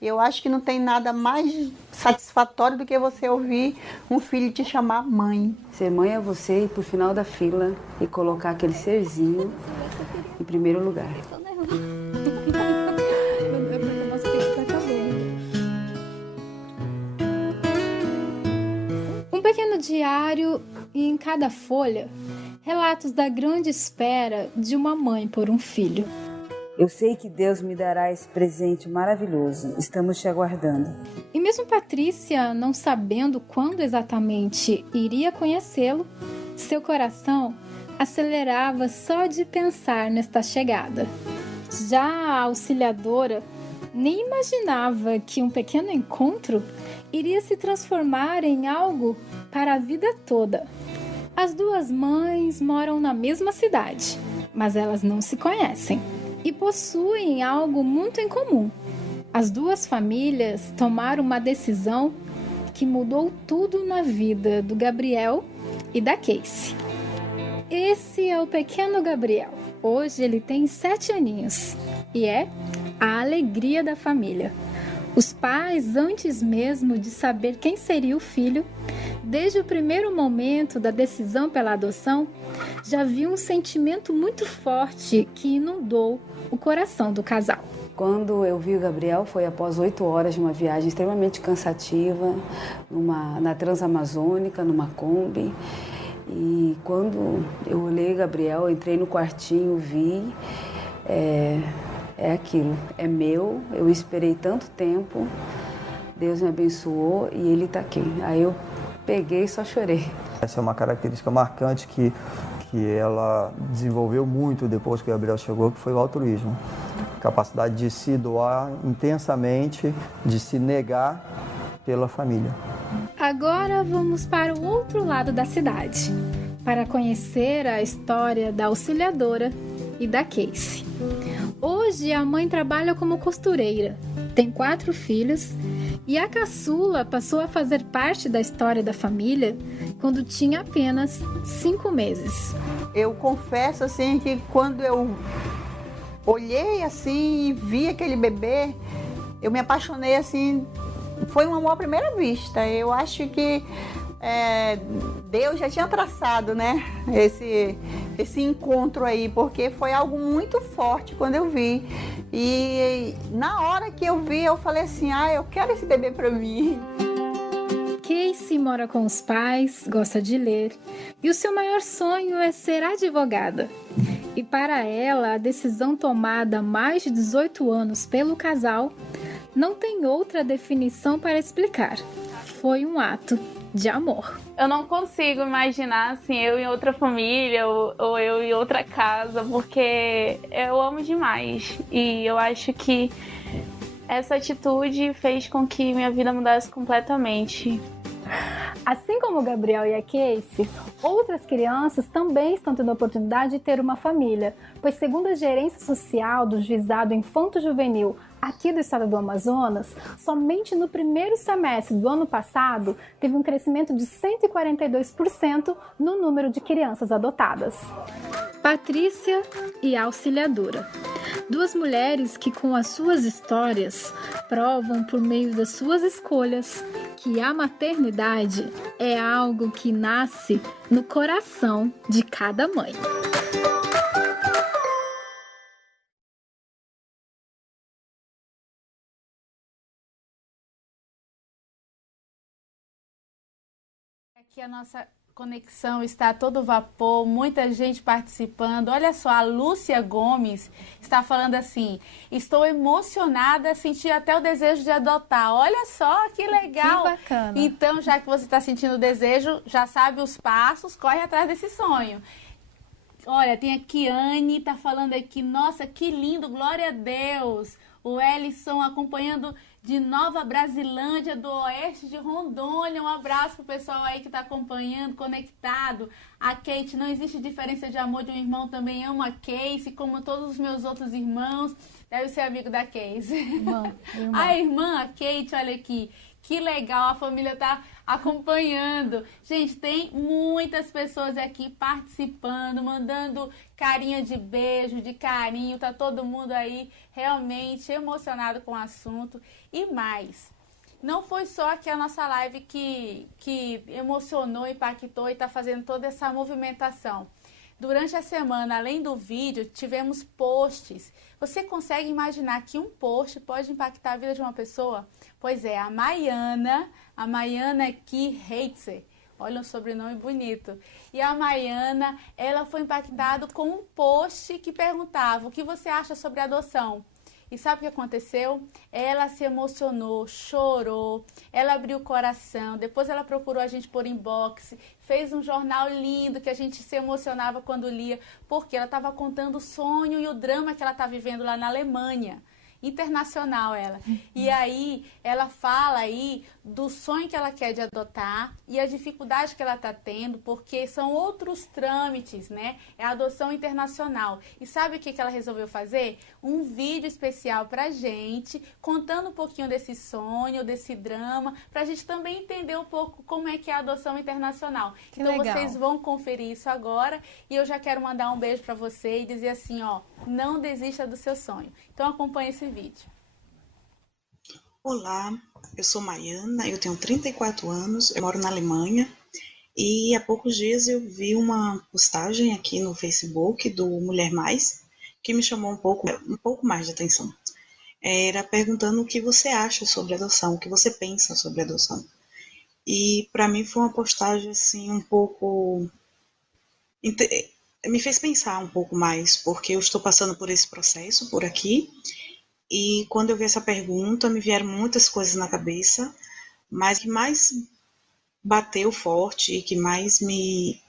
Eu acho que não tem nada mais satisfatório do que você ouvir um filho te chamar mãe. Ser mãe é você ir pro final da fila e colocar aquele serzinho em primeiro lugar. Um pequeno diário e em cada folha, relatos da grande espera de uma mãe por um filho. Eu sei que Deus me dará esse presente maravilhoso. Estamos te aguardando. E mesmo Patrícia, não sabendo quando exatamente iria conhecê-lo, seu coração acelerava só de pensar nesta chegada. Já a auxiliadora nem imaginava que um pequeno encontro iria se transformar em algo para a vida toda. As duas mães moram na mesma cidade, mas elas não se conhecem. E possuem algo muito em comum. As duas famílias tomaram uma decisão que mudou tudo na vida do Gabriel e da Casey. Esse é o pequeno Gabriel. Hoje ele tem 7 aninhos e é a alegria da família. Os pais, antes mesmo de saber quem seria o filho, desde o primeiro momento da decisão pela adoção, já viam um sentimento muito forte que inundou o coração do casal. Quando eu vi o Gabriel foi após 8 horas de uma viagem extremamente cansativa, na Transamazônica, numa Kombi. E quando eu olhei o Gabriel, entrei no quartinho, vi, é aquilo, é meu, eu esperei tanto tempo, Deus me abençoou e ele está aqui. Aí eu peguei e só chorei. Essa é uma característica marcante que ela desenvolveu muito depois que o Gabriel chegou, que foi o altruísmo. A capacidade de se doar intensamente, de se negar pela família. Agora vamos para o outro lado da cidade, para conhecer a história da Auxiliadora e da Casey. Hoje a mãe trabalha como costureira, tem 4 filhos e a caçula passou a fazer parte da história da família quando tinha apenas 5 meses. Eu confesso assim que quando eu olhei assim e vi aquele bebê, eu me apaixonei assim, foi um amor à primeira vista. Eu acho que Deus já tinha traçado, né, esse encontro aí, porque foi algo muito forte quando eu vi. E na hora que eu vi, eu falei assim, eu quero esse bebê para mim. Casey mora com os pais, gosta de ler e o seu maior sonho é ser advogada. E para ela, a decisão tomada há mais de 18 anos pelo casal não tem outra definição para explicar. Foi um ato de amor. Eu não consigo imaginar assim, eu em outra família ou eu em outra casa, porque eu amo demais. E eu acho que essa atitude fez com que minha vida mudasse completamente. Assim como o Gabriel e a Casey, outras crianças também estão tendo a oportunidade de ter uma família, pois segundo a Gerência Social do Juizado Infanto-Juvenil aqui do estado do Amazonas, somente no primeiro semestre do ano passado teve um crescimento de 142% no número de crianças adotadas. Patrícia e a Auxiliadora. 2 mulheres que com as suas histórias provam por meio das suas escolhas que a maternidade é algo que nasce no coração de cada mãe. Aqui a nossa conexão está a todo vapor, muita gente participando. Olha só, a Lúcia Gomes está falando assim: estou emocionada, senti até o desejo de adotar. Olha só que legal. Que bacana. Então, já que você está sentindo o desejo, já sabe os passos, corre atrás desse sonho. Olha, tem a Kiane, tá falando aqui, nossa, que lindo, glória a Deus. O Ellison acompanhando de Nova Brasilândia, do oeste de Rondônia. Um abraço pro pessoal aí que tá acompanhando, conectado. A Kate, não existe diferença de amor de um irmão, também amo a Casey, como todos os meus outros irmãos. Deve ser amigo da Casey. Irmã. A irmã, a Kate, olha aqui. Que legal, a família tá acompanhando. Gente, tem muitas pessoas aqui participando, mandando carinha de beijo, de carinho. Tá todo mundo aí realmente emocionado com o assunto. E mais, não foi só aqui a nossa live que emocionou, impactou e tá fazendo toda essa movimentação. Durante a semana, além do vídeo, tivemos posts. Você consegue imaginar que um post pode impactar a vida de uma pessoa? Pois é, a Maiana Kiheitzer. Olha um sobrenome bonito. E a Maiana, ela foi impactada com um post que perguntava: o que você acha sobre adoção? E sabe o que aconteceu? Ela se emocionou, chorou, ela abriu o coração, depois ela procurou a gente por inbox, fez um jornal lindo que a gente se emocionava quando lia, porque ela estava contando o sonho e o drama que ela está vivendo lá na Alemanha. Internacional ela. E aí ela fala aí do sonho que ela quer de adotar e a dificuldade que ela está tendo, porque são outros trâmites, né? É a adoção internacional. E sabe o que ela resolveu fazer? Um vídeo especial pra gente, contando um pouquinho desse sonho, desse drama, pra gente também entender um pouco como é que é a adoção internacional. Que então legal. vocês vão conferir isso agora e eu já quero mandar um beijo pra você e dizer assim, ó, não desista do seu sonho. Então acompanhe esse vídeo. Olá, eu sou Maiana, eu tenho 34 anos, eu moro na Alemanha e há poucos dias eu vi uma postagem aqui no Facebook do Mulher Mais que me chamou um pouco mais de atenção. Era perguntando o que você acha sobre adoção, o que você pensa sobre adoção. E para mim foi uma postagem assim um pouco me fez pensar um pouco mais, porque eu estou passando por esse processo por aqui, e quando eu vi essa pergunta, me vieram muitas coisas na cabeça, mas o que mais bateu forte e que mais me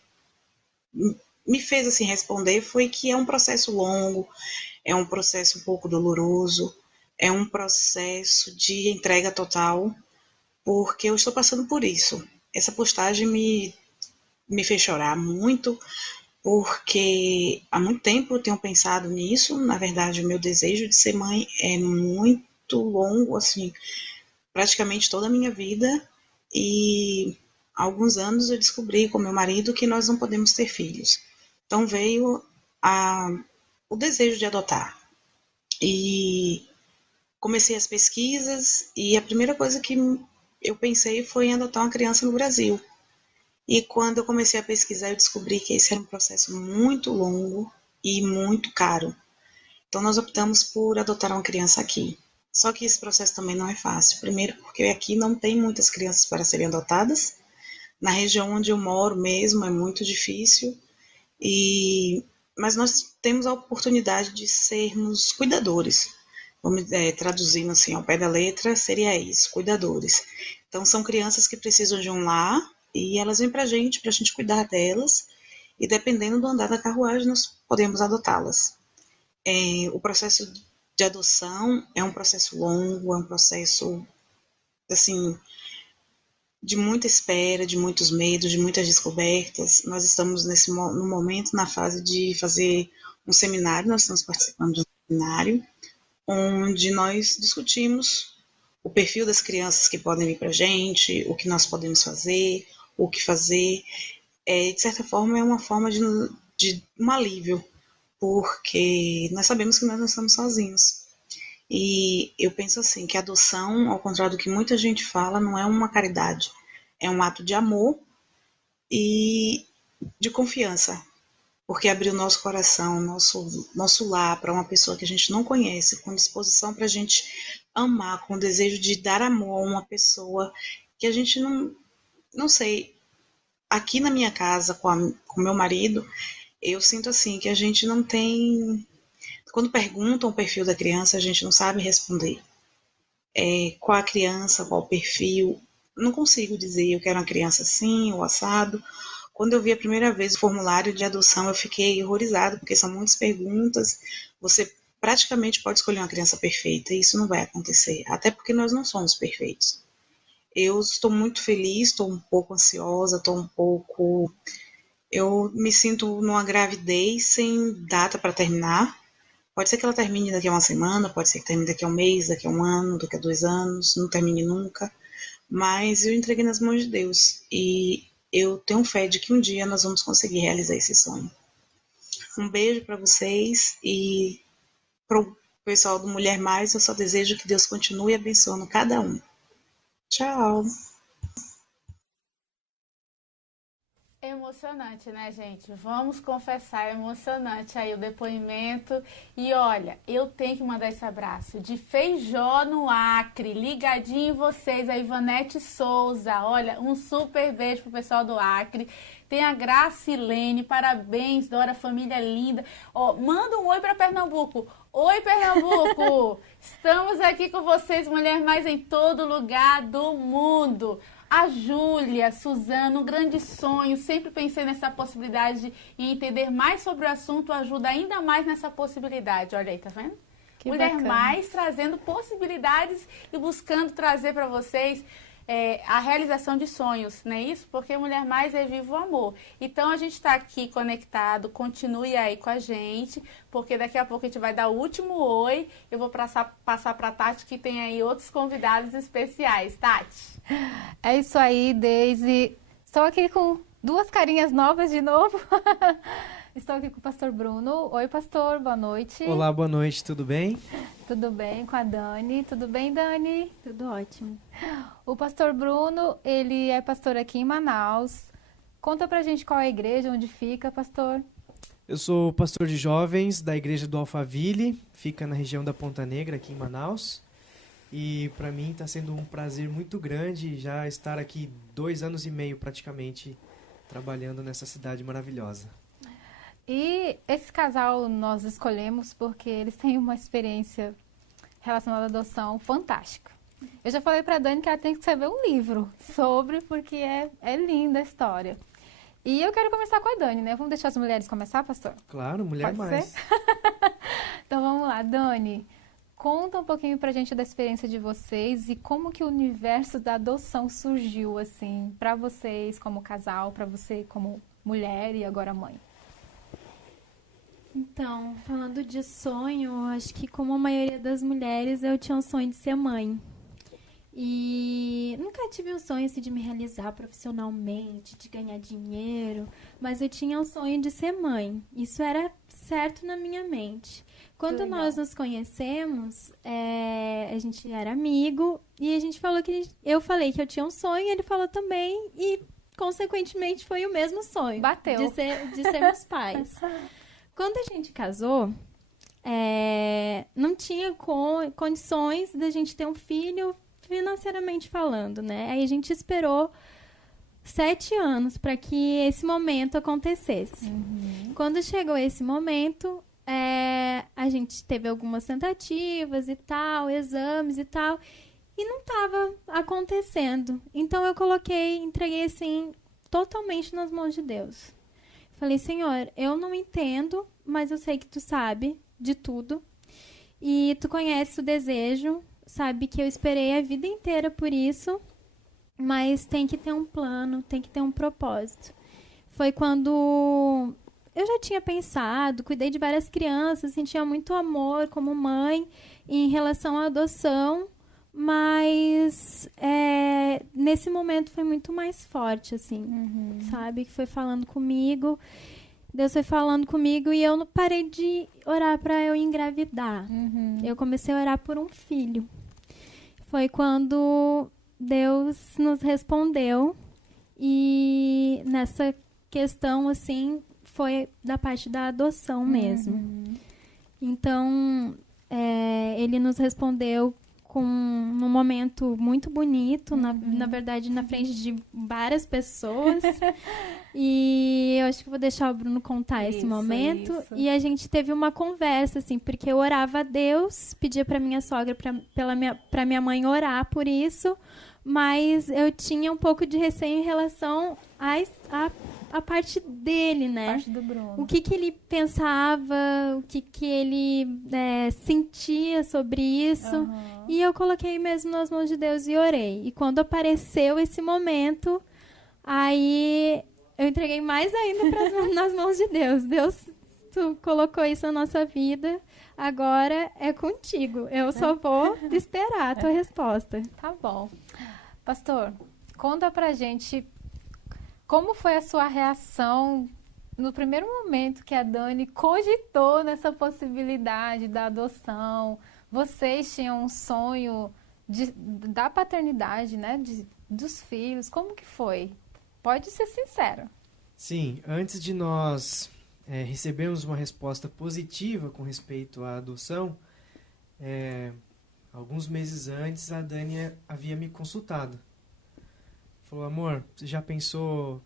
fez assim responder foi que é um processo longo, é um processo um pouco doloroso, é um processo de entrega total, porque eu estou passando por isso. Essa postagem me fez chorar muito, porque há muito tempo eu tenho pensado nisso. Na verdade, o meu desejo de ser mãe é muito longo, assim, praticamente toda a minha vida, e há alguns anos eu descobri com meu marido que nós não podemos ter filhos. Então veio o desejo de adotar. E comecei as pesquisas, e a primeira coisa que eu pensei foi em adotar uma criança no Brasil. E quando eu comecei a pesquisar, eu descobri que esse era um processo muito longo e muito caro. Então nós optamos por adotar uma criança aqui. Só que esse processo também não é fácil. Primeiro porque aqui não tem muitas crianças para serem adotadas. Na região onde eu moro mesmo é muito difícil. Mas nós temos a oportunidade de sermos cuidadores. Vamos traduzindo assim ao pé da letra, seria isso, cuidadores. Então são crianças que precisam de um lar, e elas vêm para a gente cuidar delas, e dependendo do andar da carruagem, nós podemos adotá-las. O processo de adoção é um processo longo, é um processo, assim, de muita espera, de muitos medos, de muitas descobertas. Nós estamos no momento na fase de fazer um seminário, nós estamos participando de um seminário, onde nós discutimos o perfil das crianças que podem vir para a gente, o que nós podemos fazer, o que fazer. De certa forma, é uma forma de um alívio, porque nós sabemos que nós não estamos sozinhos. E eu penso assim, que a adoção, ao contrário do que muita gente fala, não é uma caridade, é um ato de amor e de confiança, porque abrir o nosso coração, nosso lar para uma pessoa que a gente não conhece, com disposição para a gente amar, com o desejo de dar amor a uma pessoa que a gente não sei. Aqui na minha casa, com meu marido, eu sinto assim, que a gente não tem... Quando perguntam o perfil da criança, a gente não sabe responder. Qual a criança, qual o perfil, não consigo dizer, eu quero uma criança assim, ou assado. Quando eu vi a primeira vez o formulário de adoção, eu fiquei horrorizada, porque são muitas perguntas. Você praticamente pode escolher uma criança perfeita, e isso não vai acontecer, até porque nós não somos perfeitos. Eu estou muito feliz, estou um pouco ansiosa, eu me sinto numa gravidez sem data para terminar. Pode ser que ela termine daqui a uma semana, pode ser que termine daqui a um mês, daqui a um ano, daqui a 2 anos, não termine nunca. Mas eu entreguei nas mãos de Deus, e eu tenho fé de que um dia nós vamos conseguir realizar esse sonho. Um beijo para vocês, e para o pessoal do Mulher Mais, eu só desejo que Deus continue abençoando cada um. Tchau! Emocionante, né, gente? Vamos confessar, é emocionante aí o depoimento. E olha, eu tenho que mandar esse abraço de Feijó no Acre, ligadinho em vocês, a Ivanete Souza. Olha, um super beijo pro pessoal do Acre. Tem a Gracilene, parabéns, Dora, família linda. Manda um oi para Pernambuco. Oi, Pernambuco! Estamos aqui com vocês, Mulher Mais, em todo lugar do mundo. A Júlia, Suzana, um grande sonho, sempre pensei nessa possibilidade e entender mais sobre o assunto ajuda ainda mais nessa possibilidade. Olha aí, tá vendo? Que Mulher bacana. Mais trazendo possibilidades e buscando trazer para vocês a realização de sonhos, não é isso? Porque Mulher Mais é vivo o amor. Então a gente está aqui conectado, continue aí com a gente, porque daqui a pouco a gente vai dar o último oi. Eu vou passar para a Tati, que tem aí outros convidados especiais. Tati. É isso aí, Deise. Estou aqui com 2 carinhas novas de novo. Estou aqui com o pastor Bruno. Oi, pastor, boa noite. Olá, boa noite, tudo bem? Tudo bem com a Dani. Tudo bem, Dani? Tudo ótimo. O pastor Bruno, ele é pastor aqui em Manaus. Conta pra gente qual é a igreja, onde fica, pastor. Eu sou pastor de jovens da igreja do Alphaville, fica na região da Ponta Negra, aqui em Manaus. E para mim está sendo um prazer muito grande já estar aqui 2 anos e meio praticamente trabalhando nessa cidade maravilhosa. E esse casal nós escolhemos porque eles têm uma experiência relacionada à adoção fantástica. Eu já falei para a Dani que ela tem que escrever um livro sobre, porque é linda a história. E eu quero começar com a Dani, né? Vamos deixar as mulheres começar, pastor? Claro, mulher Pode mais. ser? Então vamos lá, Dani. Conta um pouquinho pra gente da experiência de vocês e como que o universo da adoção surgiu, assim, pra vocês como casal, pra você como mulher e agora mãe. Então, falando de sonho, acho que como a maioria das mulheres, eu tinha um sonho de ser mãe. E nunca tive um sonho assim, de me realizar profissionalmente, de ganhar dinheiro, mas eu tinha um sonho de ser mãe. Isso era certo na minha mente. Quando nós nos conhecemos, a gente era amigo e a gente falou que eu falei que eu tinha um sonho, ele falou também e consequentemente foi o mesmo sonho. Bateu. De sermos pais. Quando a gente casou, não tinha condições da gente ter um filho financeiramente falando, né? Aí a gente esperou 7 anos para que esse momento acontecesse. Quando chegou esse momento, a gente teve algumas tentativas e tal, exames e tal, e não estava acontecendo. Então eu entreguei assim, totalmente nas mãos de Deus. Falei, Senhor, eu não entendo, mas eu sei que tu sabe de tudo. E tu conhece o desejo, sabe que eu esperei a vida inteira por isso, mas tem que ter um plano, tem que ter um propósito. Foi quando eu já tinha pensado, cuidei de várias crianças, sentia muito amor como mãe em relação à adoção, mas nesse momento foi muito mais forte, assim, sabe? Que foi falando comigo, Deus foi falando comigo e eu não parei de orar para eu engravidar. Eu comecei a orar por um filho. Foi quando Deus nos respondeu e nessa questão, assim, foi da parte da adoção mesmo. Então, ele nos respondeu num momento muito bonito, na verdade, na frente de várias pessoas. E eu acho que vou deixar o Bruno contar esse momento. Isso. E a gente teve uma conversa, assim, porque eu orava a Deus, pedia para minha sogra, para minha mãe orar por isso, mas eu tinha um pouco de receio em relação a parte dele, né? A parte do Bruno. O que ele pensava, o que ele sentia sobre isso. E eu coloquei mesmo nas mãos de Deus e orei. E quando apareceu esse momento, aí eu entreguei mais ainda nas mãos de Deus. Deus, tu colocou isso na nossa vida, agora é contigo. Eu só vou esperar a tua resposta. Tá bom. Pastor, conta pra gente como foi a sua reação no primeiro momento que a Dani cogitou nessa possibilidade da adoção. Vocês tinham um sonho da paternidade, né? Dos filhos. Como que foi? Pode ser sincero. Sim, antes de nós recebermos uma resposta positiva com respeito à adoção, alguns meses antes a Dani havia me consultado. Falou, amor, você já pensou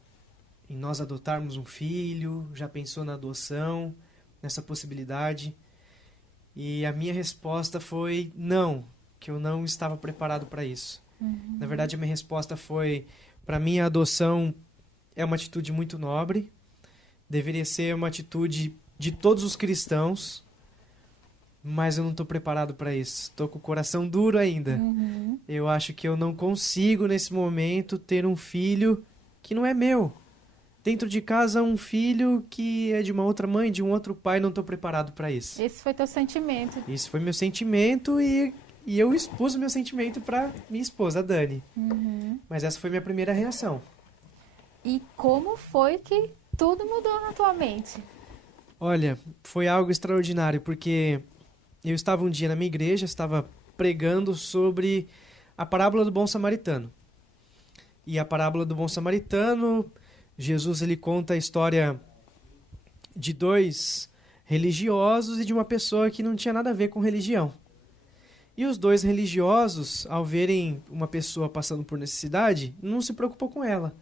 em nós adotarmos um filho? Já pensou na adoção, nessa possibilidade? E a minha resposta foi não, que eu não estava preparado para isso. Na verdade, a minha resposta foi, para mim a adoção é uma atitude muito nobre, deveria ser uma atitude de todos os cristãos, mas eu não estou preparado para isso. Estou com o coração duro ainda. Eu acho que eu não consigo, nesse momento, ter um filho que não é meu. Dentro de casa, um filho que é de uma outra mãe, de um outro pai, não estou preparado para isso. Esse foi teu sentimento. Isso foi meu sentimento e eu expus o meu sentimento para minha esposa, a Dani. Mas essa foi minha primeira reação. E como foi que tudo mudou na tua mente? Olha, foi algo extraordinário, porque eu estava um dia na minha igreja, estava pregando sobre a parábola do bom samaritano. E a parábola do bom samaritano, Jesus ele conta a história de 2 religiosos e de uma pessoa que não tinha nada a ver com religião. E os 2 religiosos, ao verem uma pessoa passando por necessidade, não se preocupou com ela.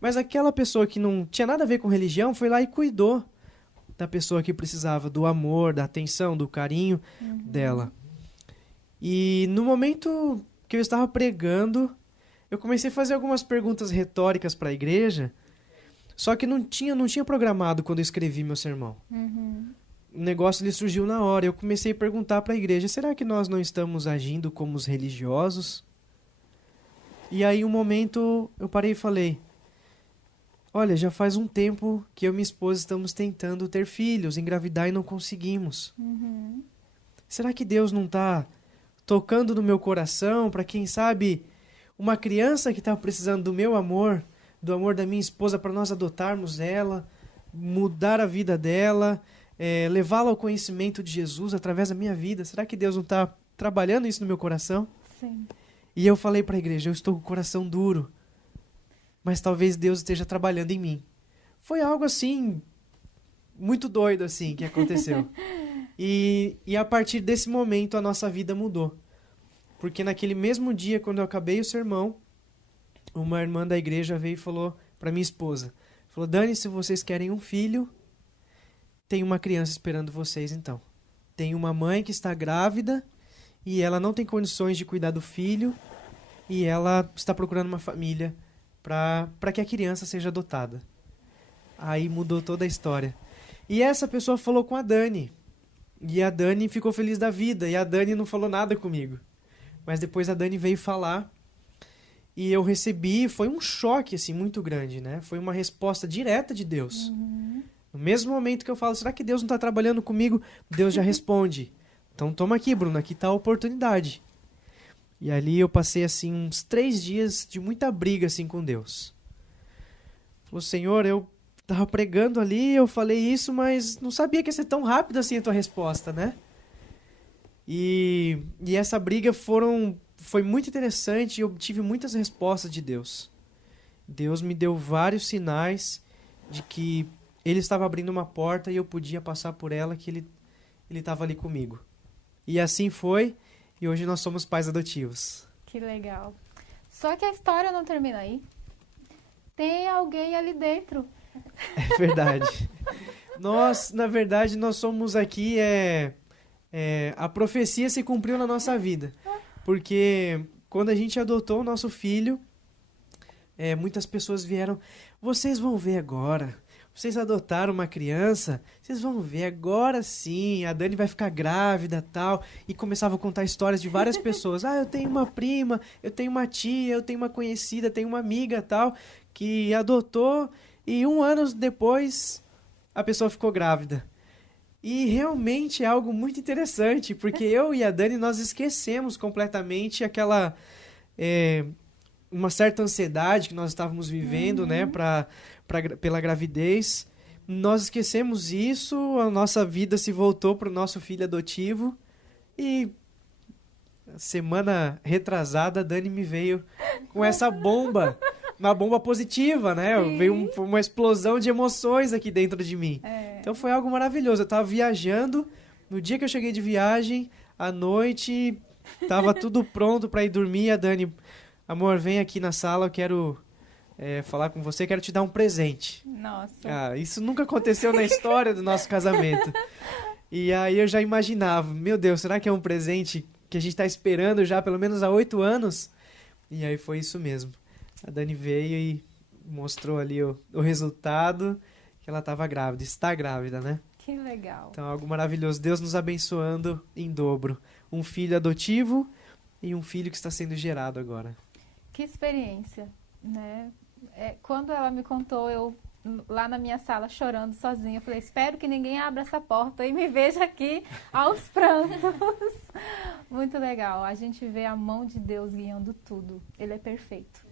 Mas aquela pessoa que não tinha nada a ver com religião foi lá e cuidou da pessoa que precisava do amor, da atenção, do carinho dela. E no momento que eu estava pregando, eu comecei a fazer algumas perguntas retóricas para a igreja, só que não tinha programado quando eu escrevi meu sermão. O negócio ele surgiu na hora. Eu comecei a perguntar para a igreja, será que nós não estamos agindo como os religiosos? E aí, um momento, eu parei e falei, olha, já faz um tempo que eu e minha esposa estamos tentando ter filhos, engravidar e não conseguimos. Será que Deus não está tocando no meu coração para, quem sabe, uma criança que está precisando do meu amor, do amor da minha esposa, para nós adotarmos ela, mudar a vida dela, levá-la ao conhecimento de Jesus através da minha vida? Será que Deus não está trabalhando isso no meu coração? Sim. E eu falei para a igreja, eu estou com o coração duro, mas talvez Deus esteja trabalhando em mim. Foi algo assim, muito doido assim, que aconteceu. E a partir desse momento a nossa vida mudou. Porque naquele mesmo dia, quando eu acabei o sermão, uma irmã da igreja veio e falou para minha esposa, falou, Dani, se vocês querem um filho, tem uma criança esperando vocês então. Tem uma mãe que está grávida e ela não tem condições de cuidar do filho e ela está procurando uma família para que a criança seja adotada. Aí mudou toda a história. E essa pessoa falou com a Dani. E a Dani ficou feliz da vida. E a Dani não falou nada comigo. Mas depois a Dani veio falar. E eu recebi, foi um choque assim muito grande, né? Foi uma resposta direta de Deus. No mesmo momento que eu falo, será que Deus não está trabalhando comigo? Deus já responde. Então toma aqui, Bruno, aqui está a oportunidade. E ali eu passei assim uns 3 dias de muita briga assim com Deus. Falou, Senhor, eu estava pregando ali, eu falei isso, mas não sabia que ia ser tão rápido assim a tua resposta, né? E essa briga foi muito interessante e eu tive muitas respostas de Deus. Deus me deu vários sinais de que Ele estava abrindo uma porta e eu podia passar por ela, que Ele estava ali comigo. E assim foi, e hoje nós somos pais adotivos. Que legal. Só que a história não termina aí. Tem alguém ali dentro. É verdade. Na verdade, nós somos aqui, a profecia se cumpriu na nossa vida. Porque quando a gente adotou o nosso filho, muitas pessoas vieram, vocês vão ver agora. Vocês adotaram uma criança, vocês vão ver agora sim, a Dani vai ficar grávida e tal. E começava a contar histórias de várias pessoas. Eu tenho uma prima, eu tenho uma tia, eu tenho uma conhecida, tenho uma amiga tal, que adotou e 1 ano depois a pessoa ficou grávida. E realmente é algo muito interessante, porque eu e a Dani, nós esquecemos completamente aquela... uma certa ansiedade que nós estávamos vivendo, né, pela gravidez. Nós esquecemos isso, a nossa vida se voltou para o nosso filho adotivo e semana retrasada a Dani me veio com essa bomba, uma bomba positiva, né? Veio uma explosão de emoções aqui dentro de mim. Então foi algo maravilhoso. Eu estava viajando, no dia que eu cheguei de viagem, à noite, estava tudo pronto para ir dormir, a Dani... Amor, vem aqui na sala, eu quero falar com você, quero te dar um presente. Nossa. Isso nunca aconteceu na história do nosso casamento. E aí eu já imaginava, meu Deus, será que é um presente que a gente está esperando já pelo menos há 8 anos? E aí foi isso mesmo. A Dani veio e mostrou ali o resultado, que ela estava grávida, está grávida, né? Que legal. Então algo maravilhoso, Deus nos abençoando em dobro. Um filho adotivo e um filho que está sendo gerado agora. Que experiência, né? Quando ela me contou, eu lá na minha sala chorando sozinha, eu falei, espero que ninguém abra essa porta e me veja aqui aos prantos. Muito legal, a gente vê a mão de Deus guiando tudo, Ele é perfeito.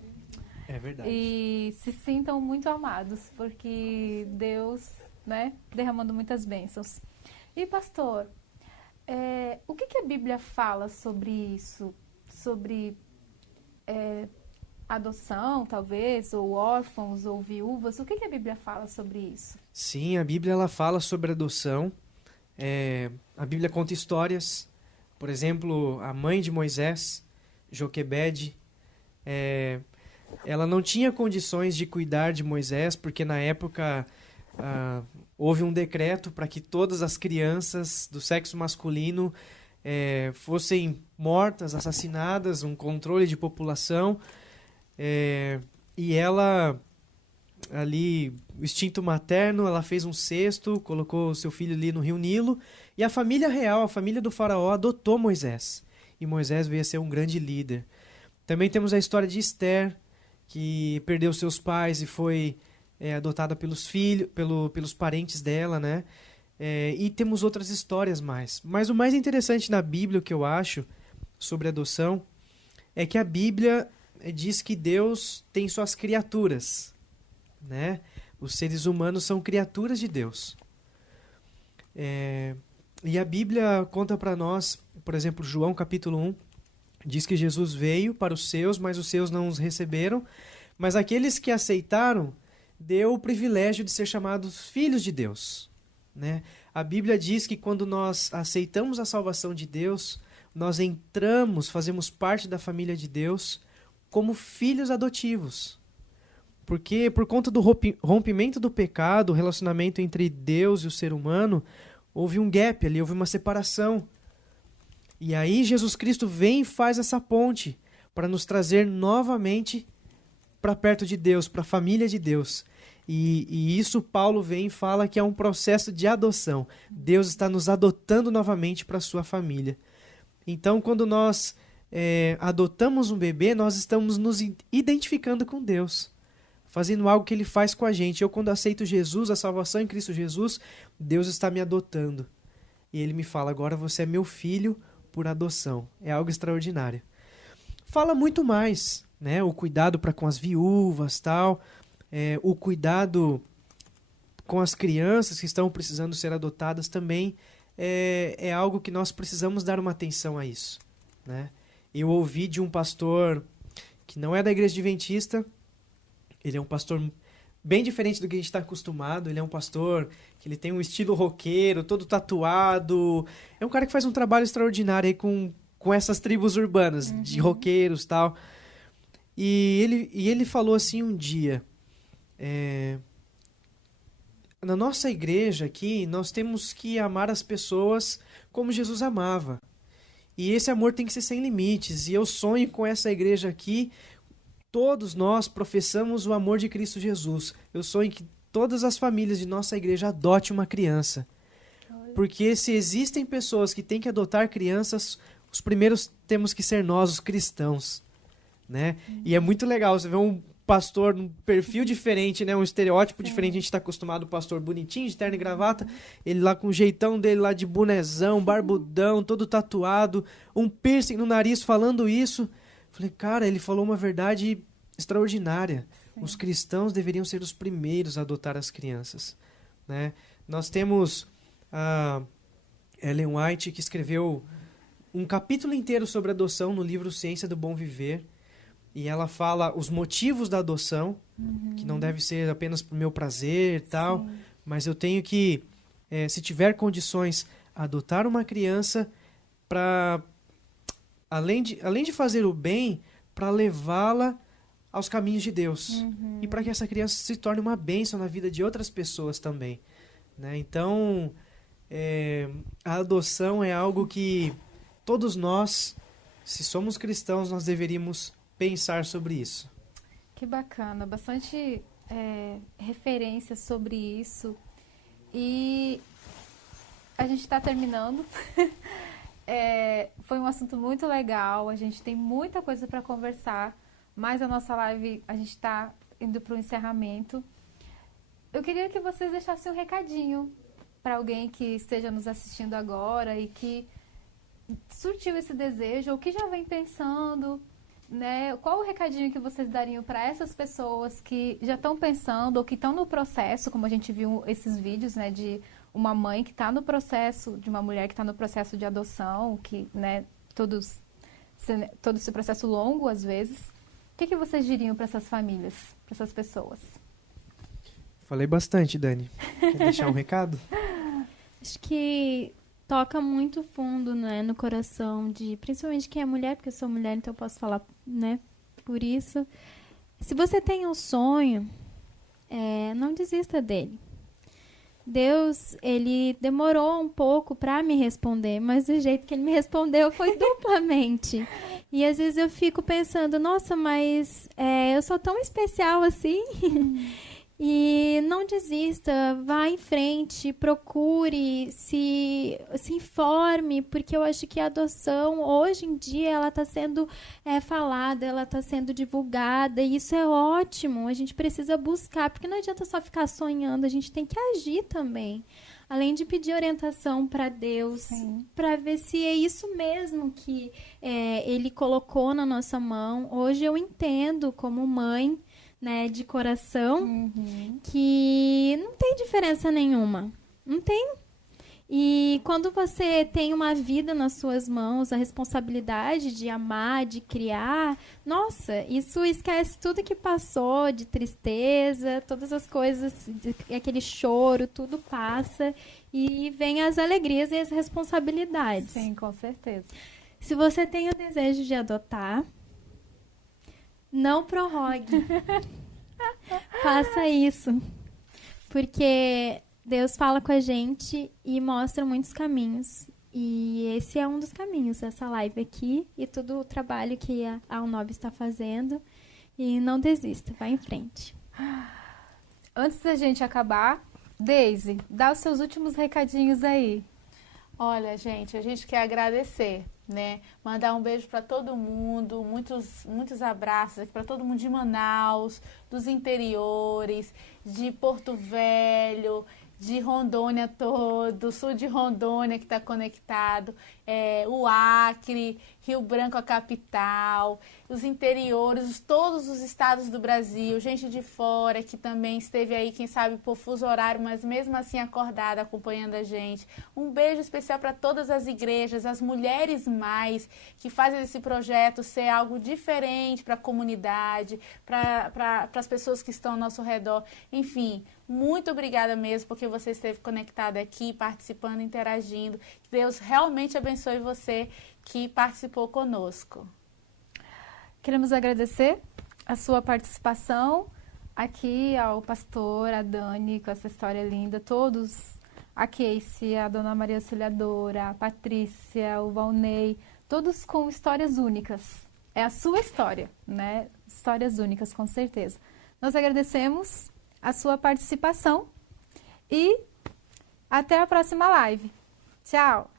É verdade. E se sintam muito amados, porque Deus, né, derramando muitas bênçãos. E pastor, o que a Bíblia fala sobre isso? Sobre adoção, talvez, ou órfãos, ou viúvas. O que a Bíblia fala sobre isso? Sim, a Bíblia ela fala sobre adoção. A Bíblia conta histórias. Por exemplo, a mãe de Moisés, Joquebede, ela não tinha condições de cuidar de Moisés, porque na época houve um decreto para que todas as crianças do sexo masculino fossem mortas, assassinadas, um controle de população. E ela, ali, o instinto materno, ela fez um cesto, colocou seu filho ali no rio Nilo, e a família real, a família do faraó, adotou Moisés. E Moisés veio a ser um grande líder. Também temos a história de Esther, que perdeu seus pais e foi adotada pelos filhos, pelos parentes dela, né? E temos outras histórias mais. Mas o mais interessante na Bíblia, que eu acho, sobre adoção, é que a Bíblia diz que Deus tem suas criaturas, né? Os seres humanos são criaturas de Deus. E a Bíblia conta para nós, por exemplo, João capítulo 1, diz que Jesus veio para os seus, mas os seus não os receberam. Mas aqueles que aceitaram, deu o privilégio de ser chamados filhos de Deus, né? A Bíblia diz que quando nós aceitamos a salvação de Deus, nós entramos, fazemos parte da família de Deus como filhos adotivos. Porque por conta do rompimento do pecado, o relacionamento entre Deus e o ser humano, houve um gap ali, houve uma separação. E aí Jesus Cristo vem e faz essa ponte para nos trazer novamente para perto de Deus, para a família de Deus. E isso Paulo vem e fala que é um processo de adoção. Deus está nos adotando novamente para a sua família. Então, quando nós adotamos um bebê, nós estamos nos identificando com Deus, fazendo algo que Ele faz com a gente. Eu, quando aceito Jesus, a salvação em Cristo Jesus, Deus está me adotando. E Ele me fala, agora você é meu filho por adoção. É algo extraordinário. Fala muito mais, né? O cuidado para com as viúvas, tal, o cuidado com as crianças que estão precisando ser adotadas também é algo que nós precisamos dar uma atenção a isso, né? Eu ouvi de um pastor que não é da igreja adventista, ele é um pastor bem diferente do que a gente está acostumado, ele é um pastor que ele tem um estilo roqueiro, todo tatuado, é um cara que faz um trabalho extraordinário aí com essas tribos urbanas, de roqueiros e tal. E ele falou assim um dia, na nossa igreja aqui, nós temos que amar as pessoas como Jesus amava. E esse amor tem que ser sem limites. E eu sonho com essa igreja aqui, todos nós professamos o amor de Cristo Jesus. Eu sonho que todas as famílias de nossa igreja adotem uma criança. Porque se existem pessoas que têm que adotar crianças, os primeiros temos que ser nós, os cristãos, né? E é muito legal você ver um pastor num perfil diferente, né? Um estereótipo diferente. A gente está acostumado, o pastor bonitinho, de terno e gravata, ele lá com o jeitão dele lá de bonezão, barbudão, todo tatuado, um piercing no nariz falando isso. Falei, cara, ele falou uma verdade extraordinária. Sim. Os cristãos deveriam ser os primeiros a adotar as crianças, né? Nós temos a Ellen White, que escreveu um capítulo inteiro sobre adoção no livro Ciência do Bom Viver. E ela fala os motivos da adoção, que não deve ser apenas para o meu prazer e tal, mas eu tenho que, se tiver condições, adotar uma criança para, além de fazer o bem, para levá-la aos caminhos de Deus. E para que essa criança se torne uma bênção na vida de outras pessoas também, né? Então, a adoção é algo que todos nós, se somos cristãos, nós deveríamos pensar sobre isso. Que bacana, bastante referências sobre isso. E a gente está terminando. Foi um assunto muito legal, a gente tem muita coisa para conversar, mas a nossa live, a gente está indo para o encerramento. Eu queria que vocês deixassem um recadinho para alguém que esteja nos assistindo agora e que surtiu esse desejo, ou que já vem pensando, né? Qual o recadinho que vocês dariam para essas pessoas que já estão pensando ou que estão no processo, como a gente viu esses vídeos, né, de uma mãe que está no processo, de uma mulher que está no processo de adoção, que, né, todo esse processo longo às vezes. O que vocês diriam para essas famílias, para essas pessoas? Falei bastante, Dani. Quer deixar um recado? Acho que toca muito fundo, né, no coração de, principalmente quem é mulher, porque eu sou mulher, então eu posso falar, né, por isso. Se você tem um sonho, não desista dele. Deus, ele demorou um pouco para me responder, mas do jeito que ele me respondeu foi duplamente. E às vezes eu fico pensando, nossa, mas eu sou tão especial assim. E não desista, vá em frente, procure, se informe, porque eu acho que a adoção, hoje em dia, ela está sendo falada, ela está sendo divulgada, e isso é ótimo, a gente precisa buscar, porque não adianta só ficar sonhando, a gente tem que agir também. Além de pedir orientação para Deus, para ver se é isso mesmo que Ele colocou na nossa mão. Hoje eu entendo, como mãe, né, de coração, que não tem diferença nenhuma. Não tem. E quando você tem uma vida nas suas mãos, a responsabilidade de amar, de criar, nossa, isso esquece tudo que passou de tristeza, todas as coisas, aquele choro, tudo passa e vem as alegrias e as responsabilidades. Sim, com certeza. Se você tem o desejo de adotar, não prorrogue. Faça isso. Porque Deus fala com a gente e mostra muitos caminhos. E esse é um dos caminhos, essa live aqui e todo o trabalho que a UNOB está fazendo. E não desista, vá em frente. Antes da gente acabar, Deise, dá os seus últimos recadinhos aí. Olha, gente, a gente quer agradecer, né? Mandar um beijo para todo mundo, muitos abraços aqui para todo mundo de Manaus, dos interiores, de Porto Velho, de Rondônia todo, sul de Rondônia que está conectado, o Acre, Rio Branco a capital, os interiores, todos os estados do Brasil, gente de fora que também esteve aí, quem sabe por fuso horário, mas mesmo assim acordada, acompanhando a gente. Um beijo especial para todas as igrejas, as mulheres mais, que fazem esse projeto ser algo diferente para a comunidade, para as pessoas que estão ao nosso redor. Enfim, muito obrigada mesmo, porque você esteve conectada aqui, participando, interagindo. Que Deus realmente abençoe você que participou conosco. Queremos agradecer a sua participação aqui, ao pastor, a Dani, com essa história linda, todos, a Casey, a Dona Maria Auxiliadora, a Patrícia, o Valnei, todos com histórias únicas. É a sua história, né? Histórias únicas, com certeza. Nós agradecemos a sua participação e até a próxima live. Tchau!